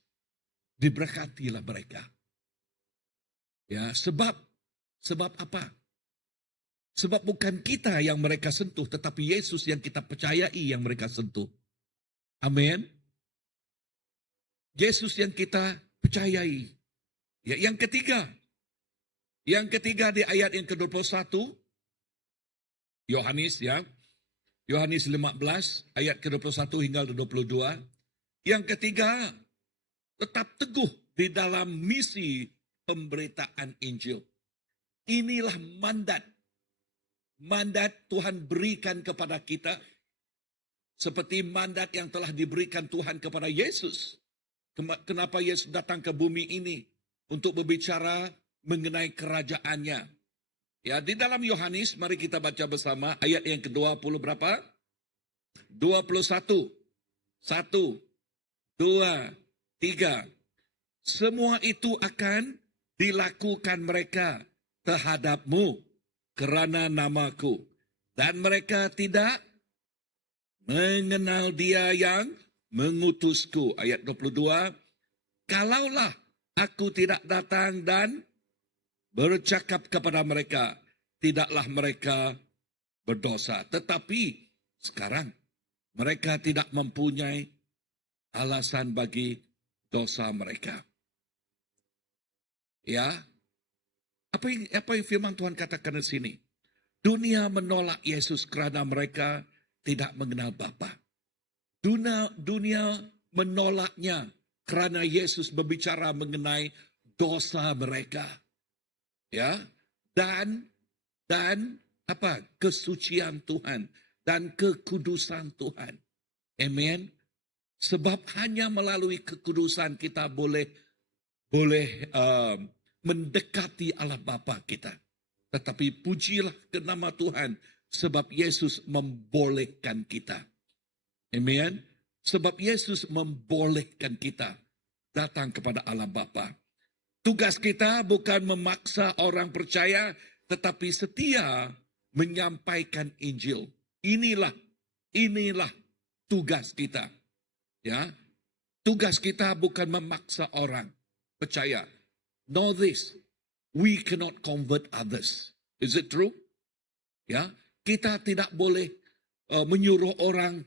Diberkatilah mereka. Ya, sebab apa? Sebab bukan kita yang mereka sentuh, tetapi Yesus yang kita percayai yang mereka sentuh. Amin. Yesus yang kita percayai. Ya, yang ketiga di ayat yang ke-21, Yohanes ya. Yohanes 15 ayat ke-21 hingga 22. Yang ketiga, tetap teguh di dalam misi pemberitaan Injil. Inilah mandat Tuhan berikan kepada kita, seperti mandat yang telah diberikan Tuhan kepada Yesus. Kenapa Yesus datang ke bumi ini? Untuk berbicara mengenai kerajaannya. Ya, di dalam Yohanes, mari kita baca bersama ayat yang ke-20 berapa? 21. 1, 2, 3. Semua itu akan dilakukan mereka terhadapmu kerana namaku. Dan mereka tidak mengenal dia yang mengutusku. Ayat 22. Kalaulah aku tidak datang dan bercakap kepada mereka, tidaklah mereka berdosa. Tetapi sekarang mereka tidak mempunyai alasan bagi dosa mereka. Ya, apa yang firman Tuhan katakan di sini? Dunia menolak Yesus kerana mereka tidak mengenal Bapa. Dunia menolaknya kerana Yesus berbicara mengenai dosa mereka. Ya, dan apa? Kesucian Tuhan dan kekudusan Tuhan. Amen. Sebab hanya melalui kekudusan kita boleh mendekati Allah Bapa kita. Tetapi pujilah ke nama Tuhan, sebab Yesus membolehkan kita. Amen. Sebab Yesus membolehkan kita datang kepada Allah Bapa. Tugas kita bukan memaksa orang percaya, tetapi setia menyampaikan Injil. Inilah tugas kita. Ya, tugas kita bukan memaksa orang percaya. Know this, we cannot convert others. Is it true? Ya, kita tidak boleh menyuruh orang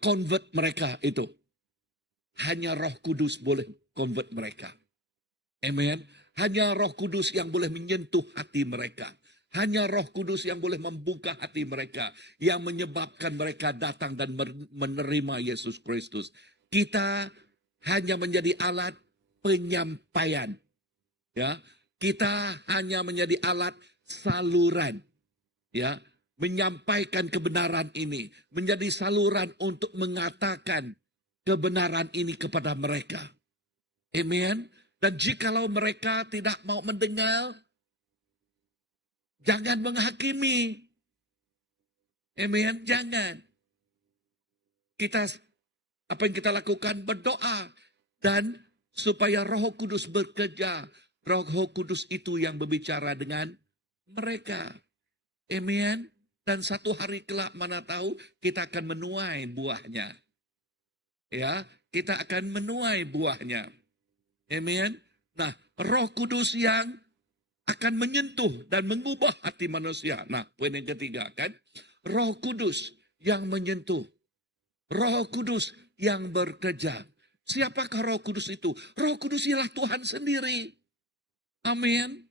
convert mereka itu. Hanya Roh Kudus boleh convert mereka. Amen. Hanya Roh Kudus yang boleh menyentuh hati mereka. Hanya Roh Kudus yang boleh membuka hati mereka, yang menyebabkan mereka datang dan menerima Yesus Kristus. Kita hanya menjadi alat penyampaian. Ya, kita hanya menjadi alat saluran. Ya, menyampaikan kebenaran ini, menjadi saluran untuk mengatakan kebenaran ini kepada mereka. Amen. Dan jikalau mereka tidak mau mendengar, jangan menghakimi. Amen. Jangan. Apa yang kita lakukan? Berdoa. Dan supaya Roh Kudus bekerja. Roh Kudus itu yang berbicara dengan mereka. Amen. Dan satu hari kelak mana tahu kita akan menuai buahnya. Ya, kita akan menuai buahnya. Amen. Nah, Roh Kudus yang akan menyentuh dan mengubah hati manusia. Nah, poin yang ketiga kan. Roh Kudus yang menyentuh. Roh Kudus yang bekerja. Siapakah Roh Kudus itu? Roh Kudus ialah Tuhan sendiri. Amin.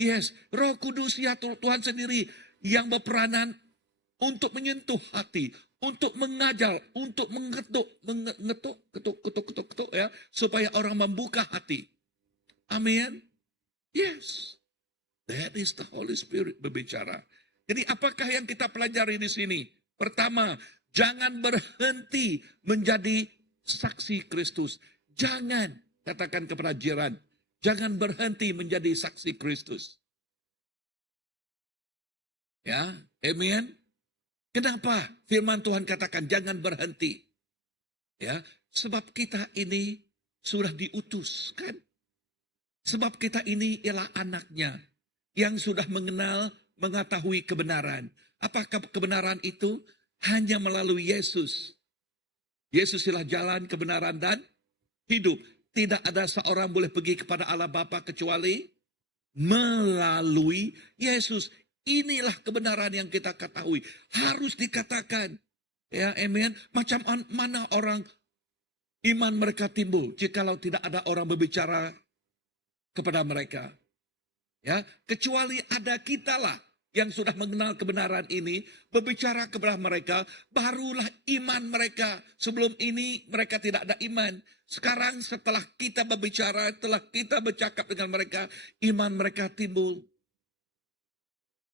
Yes, Roh Kudus ya Tuhan sendiri yang berperanan untuk menyentuh hati, untuk mengajar, untuk ketuk ya, supaya orang membuka hati. Amin. Yes. That is the Holy Spirit berbicara. Jadi apakah yang kita pelajari di sini? Pertama, jangan berhenti menjadi saksi Kristus. Jangan, katakan kepada jiran, jangan berhenti menjadi saksi Kristus. Ya, amen. Kenapa firman Tuhan katakan jangan berhenti? Ya, sebab kita ini sudah diutus, kan? Sebab kita ini ialah anaknya yang sudah mengenal, mengetahui kebenaran. Apakah kebenaran itu? Hanya melalui Yesus. Yesus ialah jalan, kebenaran, dan hidup. Tidak ada seorang boleh pergi kepada Allah Bapa kecuali melalui Yesus. Inilah kebenaran yang kita ketahui. Harus dikatakan. Ya, amen. Macam mana orang iman mereka timbul jikalau tidak ada orang berbicara kepada mereka. Ya, kecuali ada kitalah yang sudah mengenal kebenaran ini, berbicara kepada mereka, barulah iman mereka. Sebelum ini mereka tidak ada iman. Sekarang setelah kita berbicara, setelah kita bercakap dengan mereka, iman mereka timbul.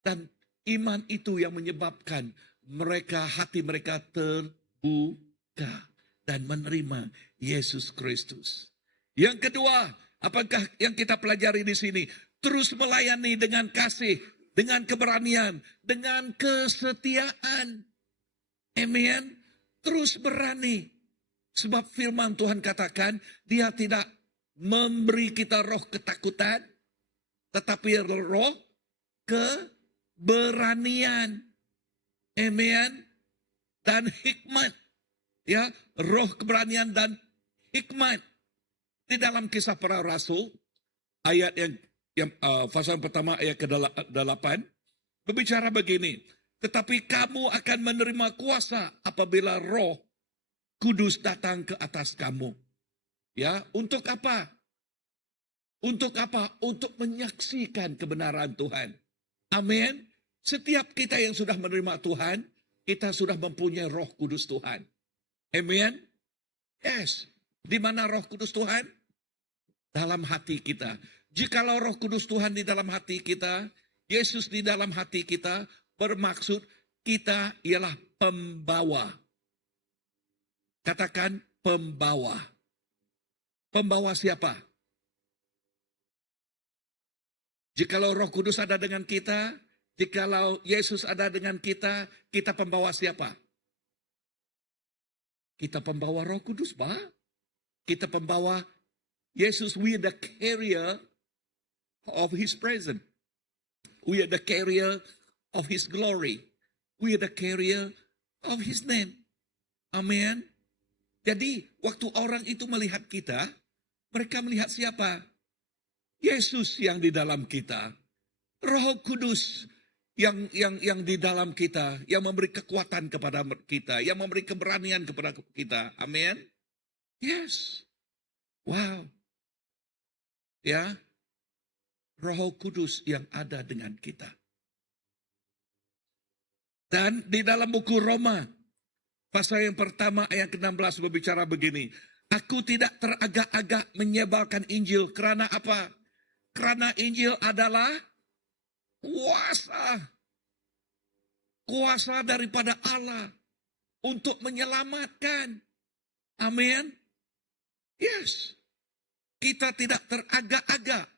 Dan iman itu yang menyebabkan mereka, hati mereka terbuka dan menerima Yesus Kristus. Yang kedua, apakah yang kita pelajari di sini? Terus melayani dengan kasih, dengan keberanian, dengan kesetiaan. Amen. Terus berani. Sebab firman Tuhan katakan, dia tidak memberi kita roh ketakutan, tetapi roh keberanian. Amen. Dan hikmat. Ya, roh keberanian dan hikmat. Di dalam Kisah Para Rasul, ayat yang pasal pertama ayat ke-8 berbicara begini, tetapi kamu akan menerima kuasa apabila Roh Kudus datang ke atas kamu. Ya, untuk apa? Untuk apa? Untuk menyaksikan kebenaran Tuhan. Amin. Setiap kita yang sudah menerima Tuhan, kita sudah mempunyai Roh Kudus Tuhan. Amin. Yes. Di mana Roh Kudus Tuhan? Dalam hati kita. Jikalau Roh Kudus Tuhan di dalam hati kita, Yesus di dalam hati kita, bermaksud kita ialah pembawa. Katakan pembawa. Pembawa siapa? Jikalau Roh Kudus ada dengan kita, jikalau Yesus ada dengan kita, kita pembawa siapa? Kita pembawa Roh Kudus, Pak. Kita pembawa Yesus. We are the carrier of His presence. We are the carrier of His glory. We are the carrier of His name. Amen. Jadi waktu orang itu melihat kita, mereka melihat siapa? Yesus yang di dalam kita. Roh Kudus yang di dalam kita, yang memberi kekuatan kepada kita, yang memberi keberanian kepada kita. Amin. Yes. Wow. Ya. Roh Kudus yang ada dengan kita. Dan di dalam buku Roma, pasal yang pertama ayat ke-16 berbicara begini. Aku tidak teragak-agak menyebarkan Injil. Kerana apa? Kerana Injil adalah kuasa. Kuasa daripada Allah untuk menyelamatkan. Amin. Yes. Kita tidak teragak-agak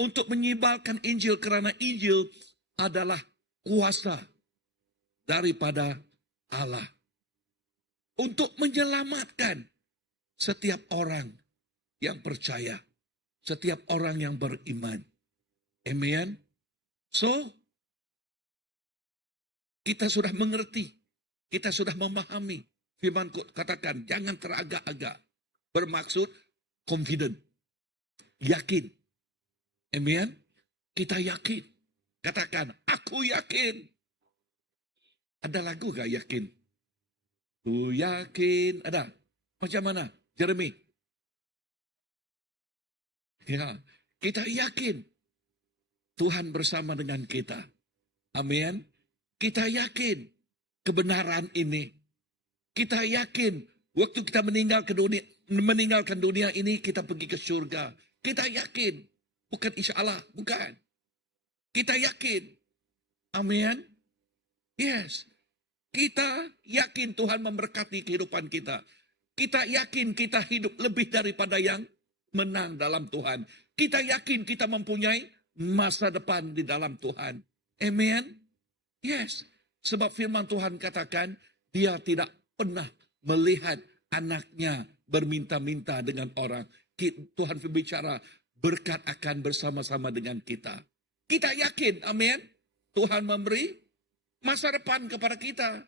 untuk menyebarkan Injil kerana Injil adalah kuasa daripada Allah. Untuk menyelamatkan setiap orang yang percaya. Setiap orang yang beriman. Amen. So, kita sudah mengerti. Kita sudah memahami. Firman katakan, jangan teragak-agak. Bermaksud confident. Yakin. Amen. Kita yakin. Katakan, aku yakin. Ada lagu gak yakin? Ku yakin. Ada. Macam mana? Jeremy. Ya, kita yakin. Tuhan bersama dengan kita. Amin. Kita yakin kebenaran ini. Kita yakin waktu kita meninggalkan dunia ini, kita pergi ke surga. Kita yakin. Bukan insya Allah, bukan. Kita yakin. Amin. Yes. Kita yakin Tuhan memberkati kehidupan kita. Kita yakin kita hidup lebih daripada yang menang dalam Tuhan. Kita yakin kita mempunyai masa depan di dalam Tuhan. Amen. Yes. Sebab firman Tuhan katakan, dia tidak pernah melihat anaknya berminta-minta dengan orang. Tuhan berbicara, berkat akan bersama-sama dengan kita. Kita yakin, amin. Tuhan memberi masa depan kepada kita.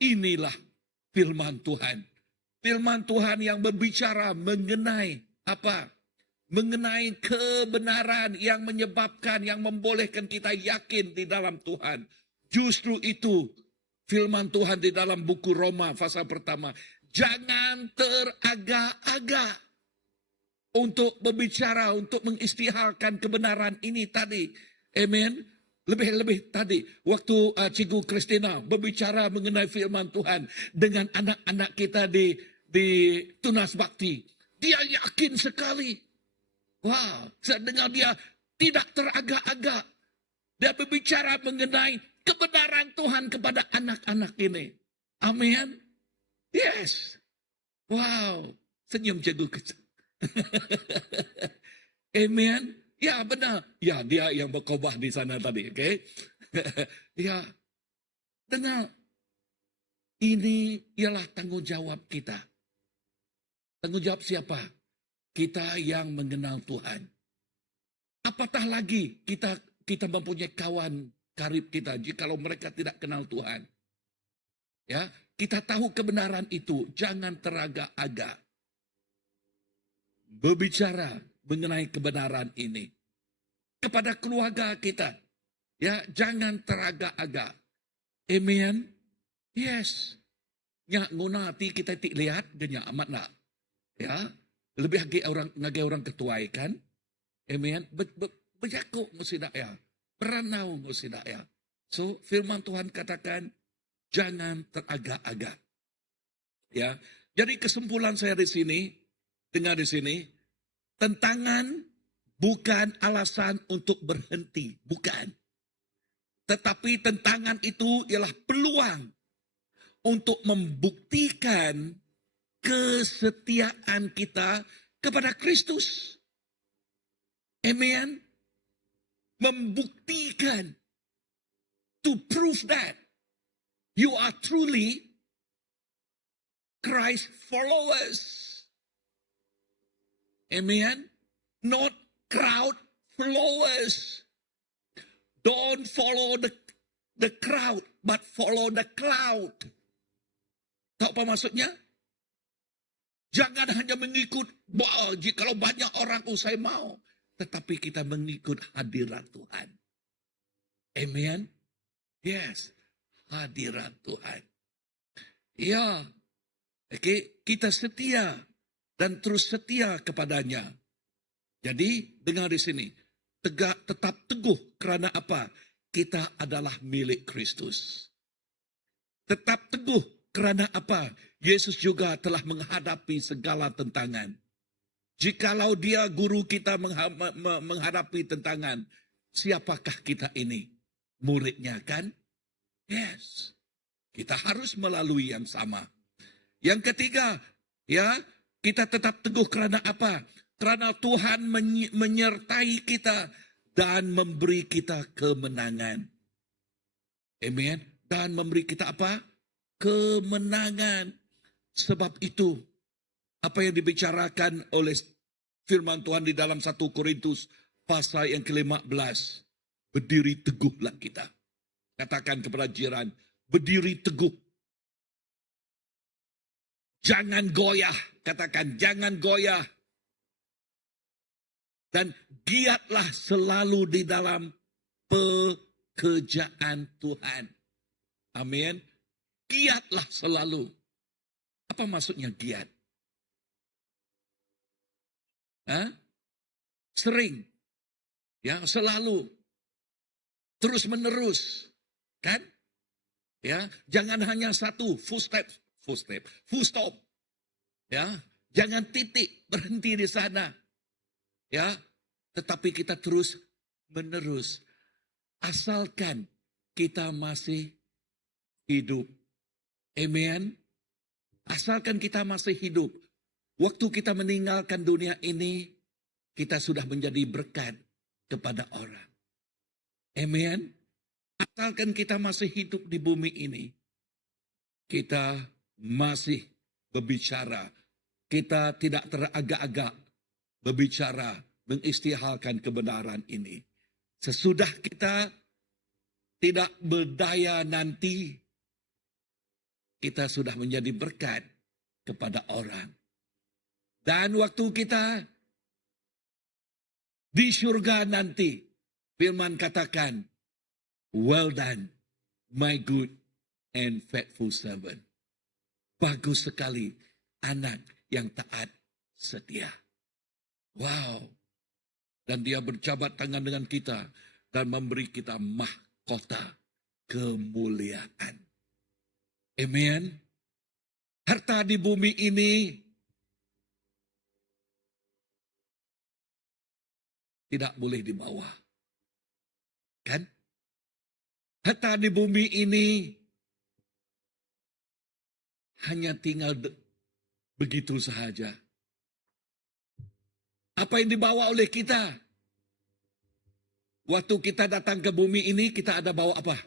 Inilah firman Tuhan. Firman Tuhan yang berbicara mengenai apa? Mengenai kebenaran yang menyebabkan, yang membolehkan kita yakin di dalam Tuhan. Justru itu firman Tuhan di dalam buku Roma pasal pertama. Jangan teragak-agak untuk berbicara, untuk mengisytiharkan kebenaran ini tadi. Amen. Lebih-lebih tadi, waktu Cikgu Christina berbicara mengenai firman Tuhan dengan anak-anak kita di Tunas Bakti. Dia yakin sekali. Wah, saya dengar dia tidak teragak-agak. Dia berbicara mengenai kebenaran Tuhan kepada anak-anak ini. Amin. Yes. Wow. Senyum Cikgu Christina. Amen. Ya benar. Ya dia yang berkhotbah di sana tadi. Okay? Ya. Dengar. Ini ialah tanggung jawab kita. Tanggung jawab siapa? Kita yang mengenal Tuhan. Apatah lagi kita mempunyai kawan karib kita jikalau mereka tidak kenal Tuhan. Ya, kita tahu kebenaran itu, jangan teragak-agak berbicara mengenai kebenaran ini kepada keluarga kita. Ya, jangan teragak-agak. Amen. Yes. Nyak nguna hati kita tik lihat dia amat nak. Ya, lebih lagi orang ketuai kan. Amen. Berjakuk mesti dak ya. Beranau mesti dak ya. So, firman Tuhan katakan jangan teragak-agak. Ya. Jadi kesimpulan saya di sini, dengar di sini, tentangan bukan alasan untuk berhenti, bukan. Tetapi tentangan itu ialah peluang untuk membuktikan kesetiaan kita kepada Kristus. Amen. Membuktikan, to prove that you are truly Christ followers. Amen. Not crowd followers. Don't follow the crowd, but follow the cloud. Tahu apa maksudnya? Jangan hanya mengikut, kalau banyak orang, saya mau. Tetapi kita mengikut hadirat Tuhan. Amen. Yes. Hadirat Tuhan. Ya. Okay. Kita setia. Dan terus setia kepadanya. Jadi, dengar di sini. Tetap teguh kerana apa? Kita adalah milik Kristus. Tetap teguh kerana apa? Yesus juga telah menghadapi segala tentangan. Jikalau dia guru kita menghadapi tentangan, siapakah kita ini? Muridnya kan? Yes. Kita harus melalui yang sama. Yang ketiga, ya, kita tetap teguh kerana apa? Kerana Tuhan menyertai kita dan memberi kita kemenangan. Amen. Dan memberi kita apa? Kemenangan. Sebab itu, apa yang dibicarakan oleh firman Tuhan di dalam 1 Korintus pasal yang ke-15. Berdiri teguhlah kita. Katakan kepada jiran, berdiri teguh. Jangan goyah. Katakan, jangan goyah. Dan giatlah selalu di dalam pekerjaan Tuhan. Amin. Giatlah selalu. Apa maksudnya giat? Sering. Ya, selalu. Terus menerus. Kan? Ya, jangan hanya satu, full stop. Ya, jangan titik berhenti di sana. Ya, tetapi kita terus menerus. asalkan kita masih hidup. Amen. Asalkan kita masih hidup. Waktu kita meninggalkan dunia ini, kita sudah menjadi berkat kepada orang. Amen. Asalkan kita masih hidup di bumi ini, kita masih berbicara. Kita tidak teragak-agak berbicara, mengistihalkan kebenaran ini. Sesudah kita tidak berdaya nanti, kita sudah menjadi berkat kepada orang. Dan waktu kita di surga nanti, firman katakan, well done, my good and faithful servant. Bagus sekali, anak yang taat setia. Wow. Dan dia berjabat tangan dengan kita dan memberi kita mahkota kemuliaan. Amen. Harta di bumi ini tidak boleh dibawa. Kan? Harta di bumi ini hanya tinggal begitu saja. Apa yang dibawa oleh kita? Waktu kita datang ke bumi ini, kita ada bawa apa?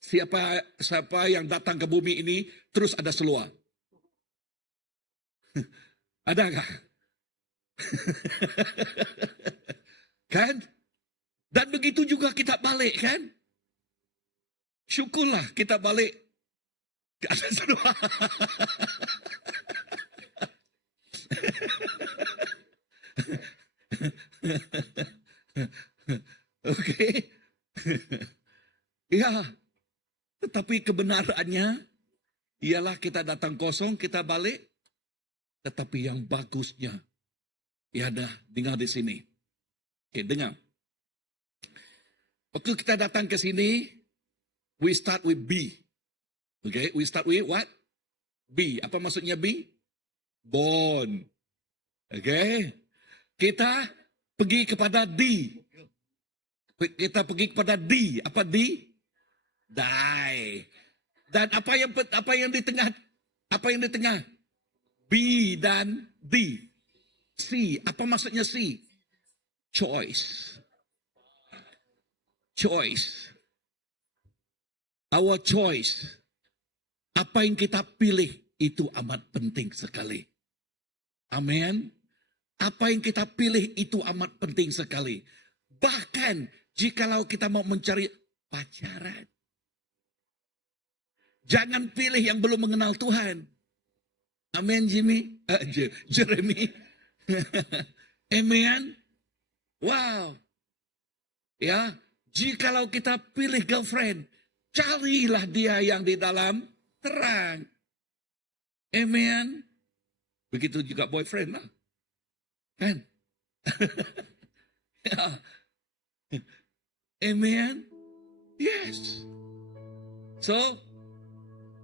Siapa yang datang ke bumi ini, terus ada seluar? Ada nggak? Kan? Dan begitu juga kita balik, kan? Syukurlah kita balik. Gak ada seluar. Oke. Ya, tetapi kebenarannya ialah kita datang kosong, kita balik. Tetapi yang bagusnya, ya dah, dengar di sini. Oke, dengar. Waktu kita datang ke sini, we start with B. Oke, we start with what? B. Apa maksudnya B? Born. Oke. Kita pergi kepada D. Kita pergi kepada D. Apa D? Die. Dan apa yang di tengah? Apa yang di tengah? B dan D. C. Apa maksudnya C? Choice. Choice. Our choice. Apa yang kita pilih itu amat penting sekali. Amin. Apa yang kita pilih itu amat penting sekali. Bahkan jikalau kita mau mencari pacaran, jangan pilih yang belum mengenal Tuhan. Amin, Jeremy. Amin. Wow. Ya, jikalau kita pilih girlfriend, carilah dia yang di dalam terang. Amen. Begitu juga boyfriend lah. Kan? Ya. Amen. Yes. So,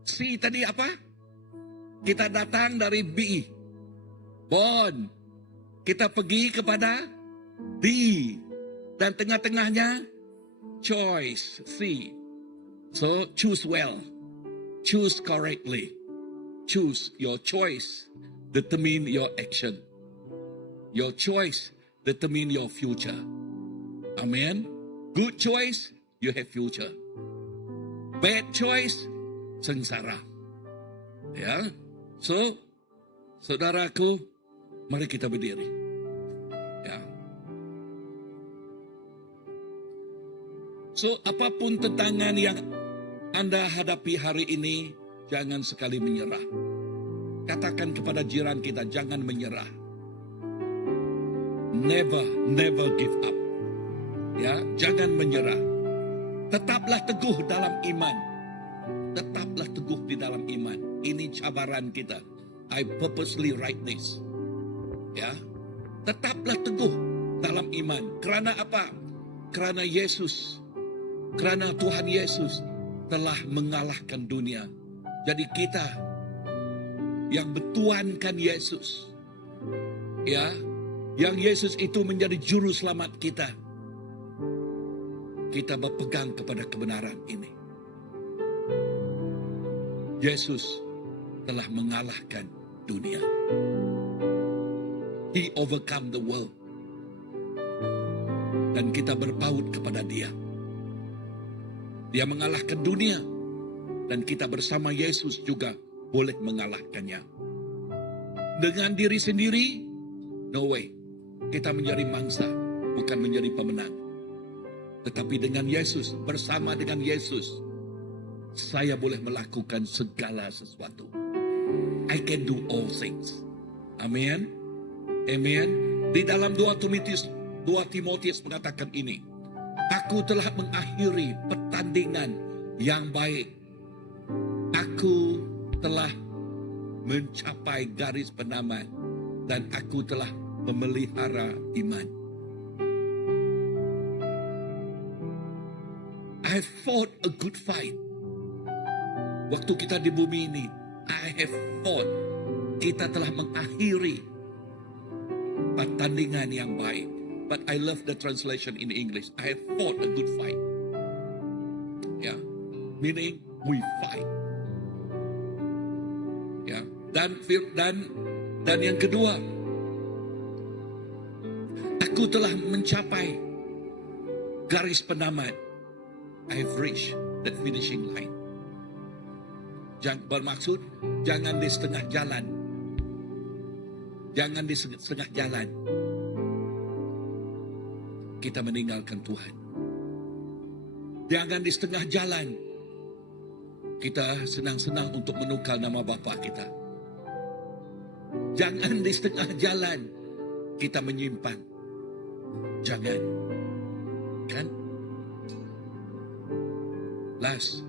C tadi apa? Kita datang dari B. Born. Kita pergi kepada D. Dan tengah-tengahnya choice. C. So, choose well. Choose correctly. Choose your choice. Determine your action. Your choice determine your future. Amen. Good choice, you have future. Bad choice, sengsara. Ya. So, saudaraku, mari kita berdiri. Ya. So, apapun tantangan yang Anda hadapi hari ini, jangan sekali menyerah. Katakan kepada jiran kita, jangan menyerah. Never give up. Ya, jangan menyerah. Tetaplah teguh dalam iman. Tetaplah teguh di dalam iman. Ini cabaran kita. I purposely write this. Ya. Tetaplah teguh dalam iman. Kerana apa? Kerana Yesus. Kerana Tuhan Yesus telah mengalahkan dunia. Jadi kita yang bertuankan Yesus. Ya. Yang Yesus itu menjadi juru selamat kita. kita berpegang kepada kebenaran ini. Yesus telah mengalahkan dunia. He overcome the world. Dan kita berpaut kepada Dia. Dia mengalahkan dunia. Dan kita bersama Yesus juga boleh mengalahkannya. Dengan diri sendiri, no way. Kita menjadi mangsa, bukan menjadi pemenang. Tetapi dengan Yesus, bersama dengan Yesus, saya boleh melakukan segala sesuatu. I can do all things. Amen. Amen. Di dalam 2 Timotius mengatakan ini. Aku telah mengakhiri pertandingan yang baik. Aku telah mencapai garis penamat. Dan aku telah memelihara iman. I have fought a good fight. Waktu kita di bumi ini, I have fought. Kita telah mengakhiri pertandingan yang baik. But I love the translation in English. I have fought a good fight. Yeah, meaning we fight. Yeah, dan yang kedua, aku telah mencapai garis penamat. I have reached that finishing line. Bermaksud, jangan di setengah jalan. Jangan di setengah jalan kita meninggalkan Tuhan. Jangan di setengah jalan kita senang-senang untuk menukar nama Bapa kita. Jangan di setengah jalan kita menyimpang. Jangan. Kan? Last.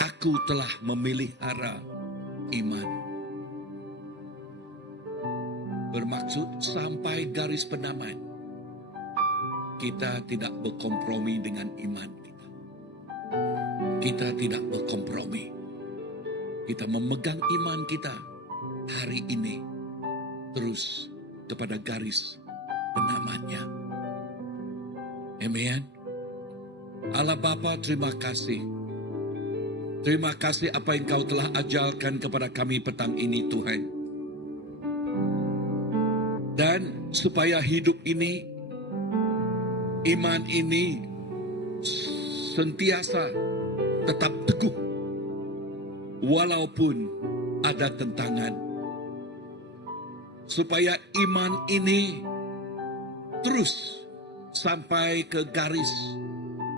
Aku telah memelihara iman. Bermaksud sampai garis penamat. Kita tidak berkompromi dengan iman kita. Kita tidak berkompromi. Kita memegang iman kita hari ini terus kepada garis penamatnya. Amen. Allah Bapa, terima kasih. Terima kasih apa yang Kau telah ajarkan kepada kami petang ini, Tuhan. Dan supaya hidup ini, iman ini sentiasa tetap teguh walaupun ada tentangan. Supaya iman ini terus sampai ke garis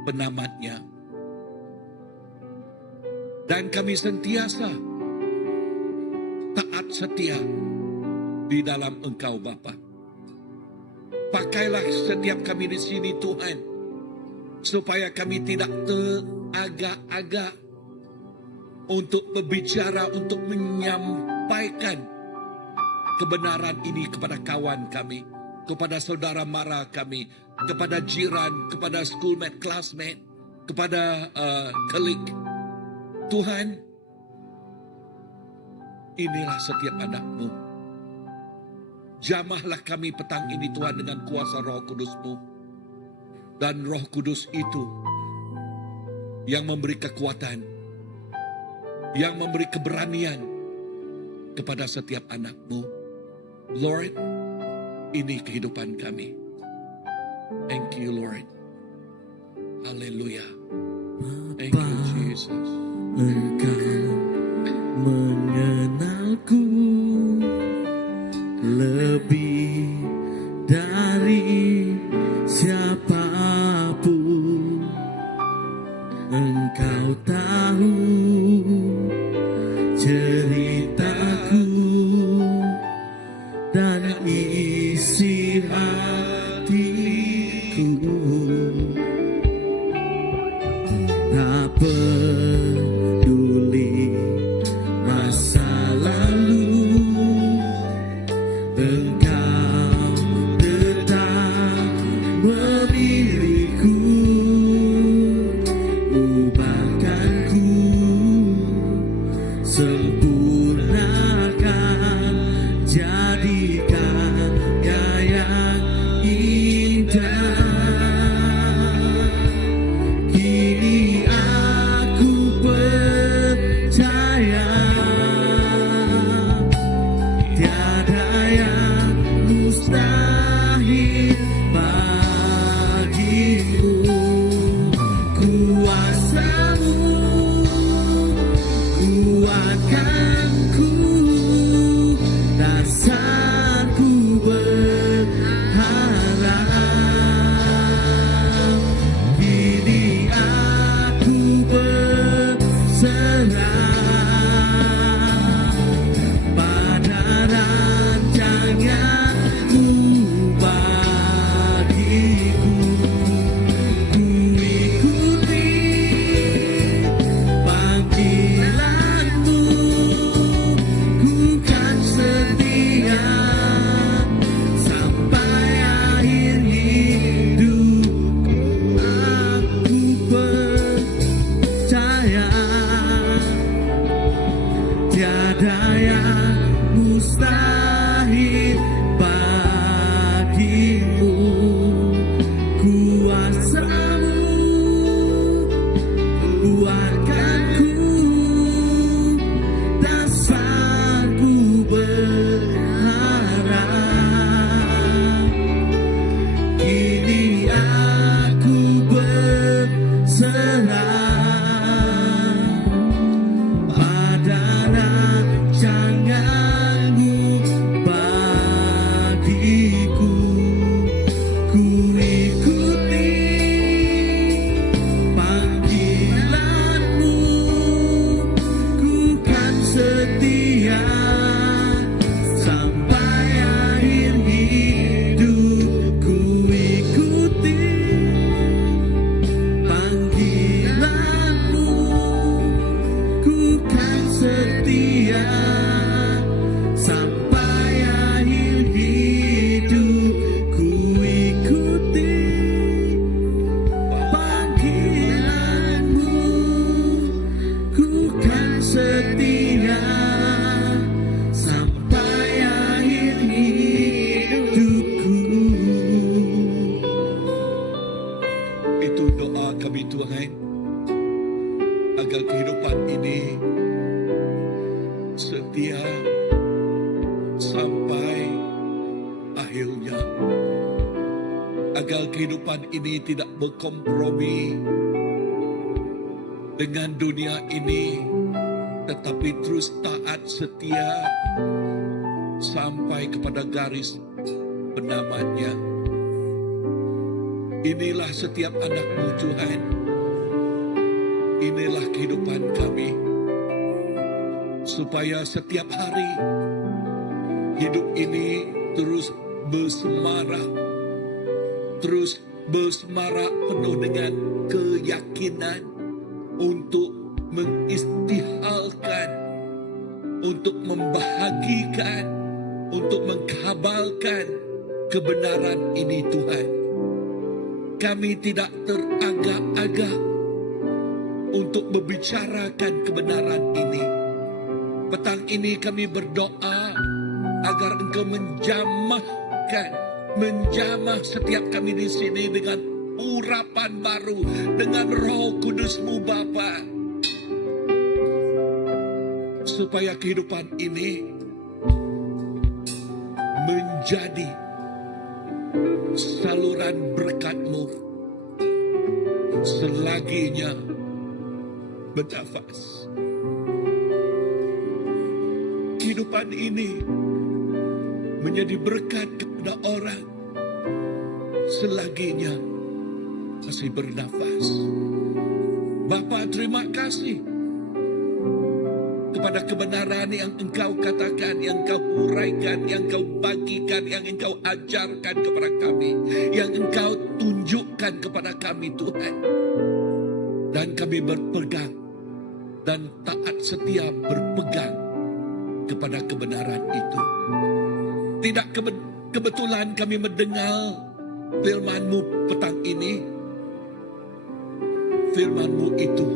penamatnya. Dan kami sentiasa taat setia di dalam Engkau Bapa. Pakailah setiap kami di sini Tuhan, supaya kami tidak teragak-agak untuk berbicara, untuk menyampaikan kebenaran ini kepada kawan kami, kepada saudara mara kami, kepada jiran, kepada schoolmate, classmate, kepada colleague. Tuhan, inilah setiap anak-Mu. Jamahlah kami petang ini Tuhan dengan kuasa Roh Kudus-Mu. Dan Roh Kudus itu yang memberi kekuatan, yang memberi keberanian kepada setiap anak-Mu. Lord, ini kehidupan kami. Thank you, Lord. Haleluya. Thank you, Jesus. Engkau mengenalku lebih dari siapapun. Engkau tahu ceritaku dan isi hatiku. Tak peduli masa mustahil bagimu. Kuasamu kuatkanku, dasarku berharap. Kini aku berserah pada rancanganmu bagiku. Ku ikuti panggilanmu, ku kan setia sampai akhir hidup. Ku ikuti panggilanmu, ku kan setia sampai akhir hidup. Ku ikuti panggilanmu, ku kan setia sampai akhir hidupku. Itu doa kami Tuhan, agar kehidupan ini setia sampai akhirnya. Agar kehidupan ini tidak berkompromi dengan dunia ini, tetapi terus taat setia sampai kepada garis penamatnya. Inilah setiap anak-Mu Tuhan. Inilah kehidupan kami. Supaya setiap hari hidup ini terus bersemarak. Terus bersemarak penuh dengan keyakinan untuk mengistihalkan, untuk membahagikan, untuk mengkabalkan kebenaran ini Tuhan. Kami tidak teragak-agak untuk membicarakan kebenaran ini. Petang ini kami berdoa agar Engkau menjamah setiap kami di sini dengan urapan baru, dengan Roh Kudus-Mu Bapa, supaya kehidupan ini menjadi saluran berkat-Mu selaginya bernafas. Kehidupan ini menjadi berkat kepada orang selaginya masih bernafas. Bapa, terima kasih kepada kebenaran yang Engkau katakan, yang Engkau uraikan, yang Engkau bagikan, yang Engkau ajarkan kepada kami, yang Engkau tunjukkan kepada kami Tuhan. Dan kami berpegang dan taat setia berpegang kepada kebenaran itu. Tidak kebetulan kami mendengar firman-Mu petang ini. Firman-Mu itu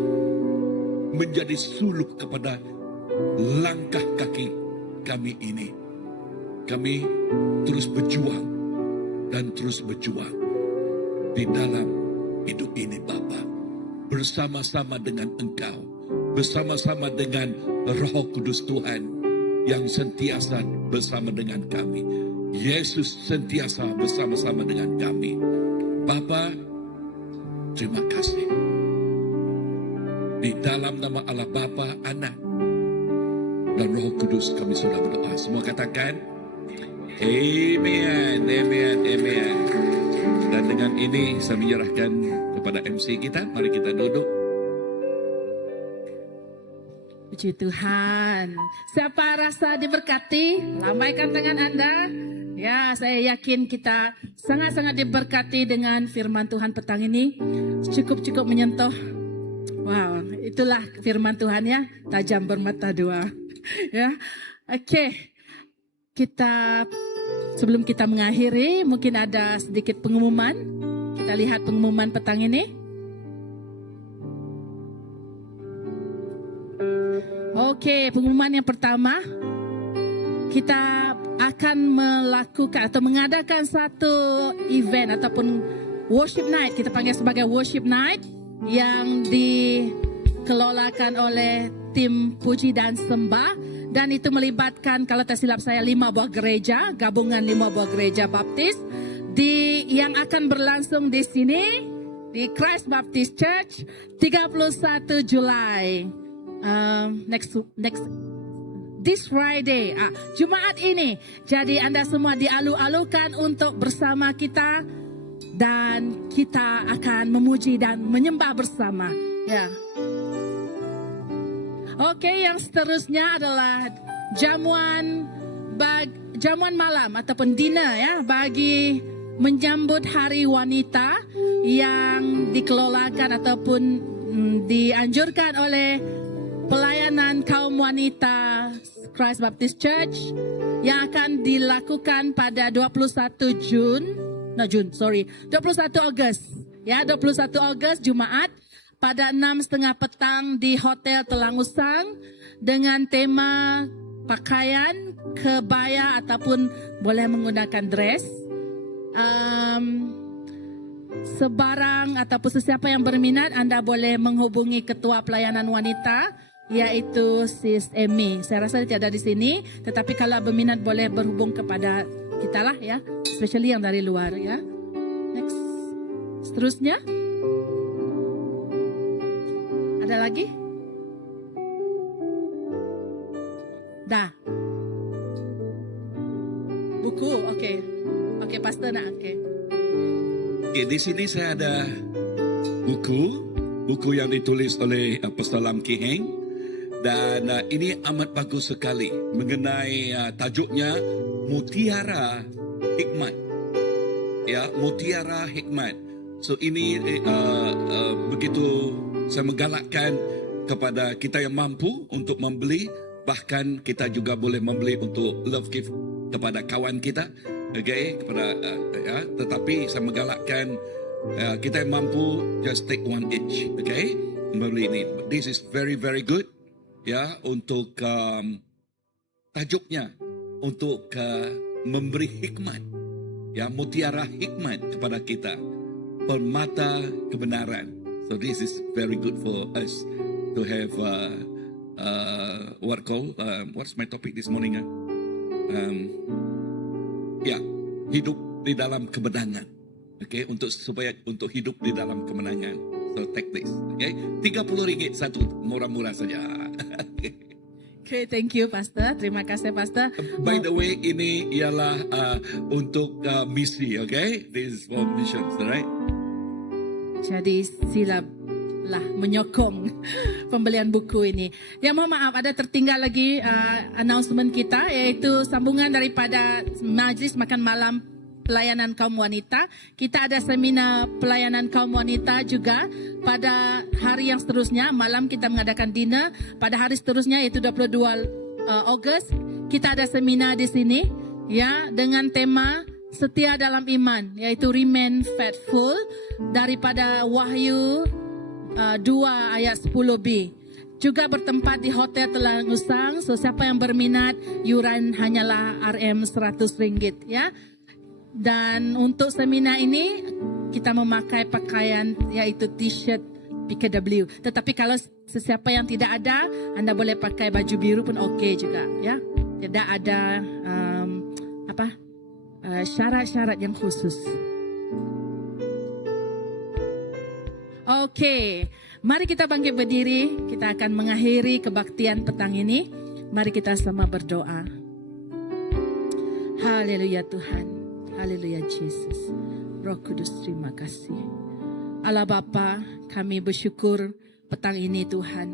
menjadi suluk kepada langkah kaki kami ini. Kami terus berjuang dan terus berjuang di dalam hidup ini Bapa, bersama-sama dengan Engkau, bersama-sama dengan Roh Kudus Tuhan yang sentiasa bersama dengan kami. Yesus sentiasa bersama-sama dengan kami. Bapa, terima kasih. Di dalam nama Allah Bapa, Anak, dan Roh Kudus kami sudah berdoa. Semua katakan, Amen, Amen, Amen. Dan dengan ini saya menyerahkan kepada MC kita. Mari kita duduk. Puji Tuhan. Siapa rasa diberkati? Lambaikan tangan Anda. Ya, saya yakin kita sangat-sangat diberkati dengan firman Tuhan petang ini. Cukup-cukup menyentuh. Wow, itulah firman Tuhan ya. Tajam bermata dua. Ya, oke. Kita sebelum kita mengakhiri, mungkin ada sedikit pengumuman. Kita lihat pengumuman petang ini. Oke, pengumuman yang pertama. kita akan melakukan atau mengadakan satu event ataupun worship night, kita panggil sebagai worship night, yang dikelolakan oleh tim puji dan sembah, dan itu melibatkan, kalau tak silap saya, 5 buah gereja, gabungan 5 buah gereja Baptis yang akan berlangsung di sini di Christ Baptist Church 31 Julai. This Friday, Jumaat ini. Jadi Anda semua dialu-alukan untuk bersama kita, dan kita akan memuji dan menyembah bersama. Ya. Oke, yang seterusnya adalah jamuan malam ataupun dinner ya, bagi menyambut Hari Wanita yang dikelolakan ataupun dianjurkan oleh pelayanan kaum wanita Christ Baptist Church, yang akan dilakukan pada 21 Ogos. Ya, 21 Ogos Jumaat pada 6:30 petang di Hotel Telangusang, dengan tema pakaian kebaya ataupun boleh menggunakan dress. Sebarang ataupun sesiapa yang berminat, Anda boleh menghubungi Ketua Pelayanan Wanita, yaitu Sis Amy. Saya rasa dia tidak ada di sini, tetapi kalau berminat boleh berhubung kepada kita lah ya, especially yang dari luar ya. Next, seterusnya ada lagi? Dah. Buku, oke. Oke, Pastor nak, oke. Okay, di sini saya ada buku yang ditulis oleh Pastor Lam Ki Heng, dan ini amat bagus sekali mengenai tajuknya Mutiara Hikmat. Ya, Mutiara Hikmat. So ini begitu saya menggalakkan kepada kita yang mampu untuk membeli, bahkan kita juga boleh membeli untuk love gift kepada kawan kita. Okay, kepada tetapi saya menggalakkan kita yang mampu just take one each. Okay, membeli ini. This is very very good ya, untuk tajuknya untuk memberi hikmat ya, mutiara hikmat kepada kita, permata kebenaran. So this is very good for us to have what's my topic this morning? Hidup di dalam kebenaran. Okay, supaya hidup di dalam kemenangan. So take this. Okay, RM30 satu, murah-murah saja. Okay, thank you Pastor. Terima kasih Pastor. By the way, ini ialah untuk misi. Okay, this is for missions, right? Jadi silalah menyokong pembelian buku ini. Ya, mohon maaf ada tertinggal lagi announcement kita, yaitu sambungan daripada Majlis Makan Malam Pelayanan Kaum Wanita. Kita ada seminar pelayanan kaum wanita juga pada hari yang seterusnya. Malam kita mengadakan dinner. Pada hari seterusnya yaitu 22 Ogos kita ada seminar di sini ya, dengan tema Setia dalam Iman, yaitu Remain Faithful, daripada Wahyu 2 ayat 10b. Juga bertempat di Hotel Telangusang. So siapa yang berminat, yuran hanyalah RM100 ya. Dan untuk seminar ini kita memakai pakaian yaitu t-shirt PKW. Tetapi kalau sesiapa yang tidak ada, Anda boleh pakai baju biru pun okey juga ya. Tidak ada syarat-syarat yang khusus. Okey, mari kita bangkit berdiri. Kita akan mengakhiri kebaktian petang ini. Mari kita sama berdoa. Haleluya Tuhan. Haleluya Yesus. Roh Kudus, terima kasih. Allah Bapa, kami bersyukur petang ini Tuhan.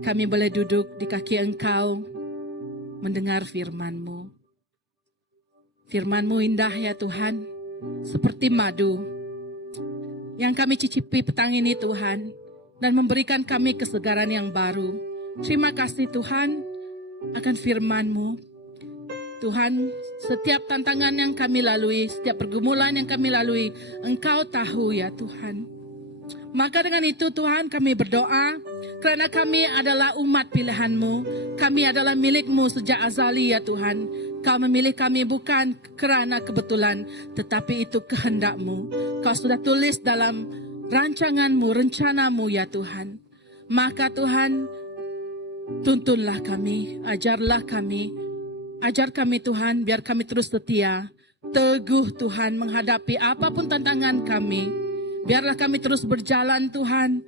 Kami boleh duduk di kaki Engkau mendengar firman-Mu. Firman-Mu indah ya Tuhan, seperti madu yang kami cicipi petang ini Tuhan, dan memberikan kami kesegaran yang baru. Terima kasih Tuhan akan firman-Mu. Tuhan, setiap tantangan yang kami lalui, setiap pergumulan yang kami lalui, Engkau tahu ya Tuhan. Maka dengan itu Tuhan kami berdoa, kerana kami adalah umat pilihan-Mu, kami adalah milik-Mu sejak azali ya Tuhan. Kau memilih kami bukan kerana kebetulan, tetapi itu kehendak-Mu. Kau sudah tulis dalam rancangan-Mu, rencana-Mu ya Tuhan. Maka Tuhan, tuntunlah kami, ajar kami Tuhan, biar kami terus setia, teguh Tuhan menghadapi apapun tantangan kami. Biarlah kami terus berjalan Tuhan,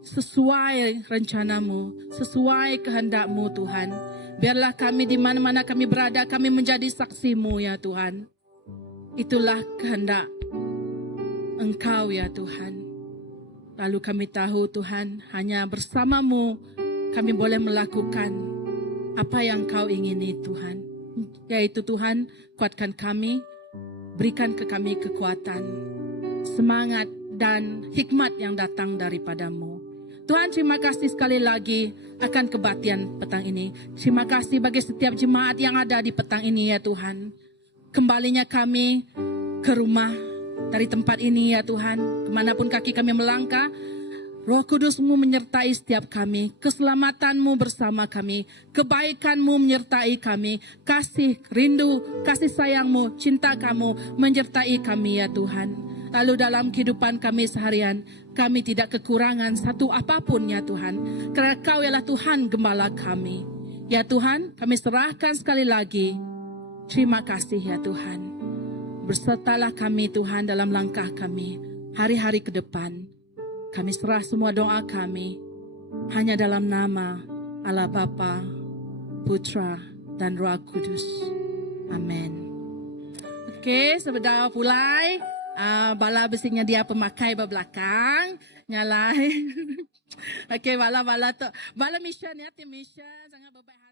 sesuai rencana-Mu, sesuai kehendak-Mu Tuhan. Biarlah kami di mana-mana kami berada, kami menjadi saksi-Mu ya Tuhan. Itulah kehendak Engkau ya Tuhan. Lalu kami tahu Tuhan, hanya bersama-Mu kami boleh melakukan apa yang Kau ingini Tuhan. Yaitu Tuhan, kuatkan kami, berikan ke kami kekuatan, semangat dan hikmat yang datang daripada-Mu. Tuhan, terima kasih sekali lagi akan kebaktian petang ini. Terima kasih bagi setiap jemaat yang ada di petang ini ya Tuhan. Kembalinya kami ke rumah dari tempat ini ya Tuhan. Kemanapun kaki kami melangkah, Roh Kudus-Mu menyertai setiap kami. Keselamatan-Mu bersama kami. Kebaikan-Mu menyertai kami. Kasih, rindu, kasih sayang-Mu, cinta Kamu menyertai kami ya Tuhan. Lalu dalam kehidupan kami seharian, kami tidak kekurangan satu apapun ya Tuhan. Kerana Kau ialah Tuhan gembala kami. Ya Tuhan, kami serahkan sekali lagi. Terima kasih ya Tuhan. Bersertalah kami Tuhan dalam langkah kami. Hari-hari ke depan. Kami serah semua doa kami. Hanya dalam nama Allah Bapa, Putra, dan Roh Kudus. Amin. Okey, sebentar mulai. Bala besinya dia pemakai belakang. Nyalai. Okey, bala tu. Bala mission ya, tim mission. Jangan berbaik hati.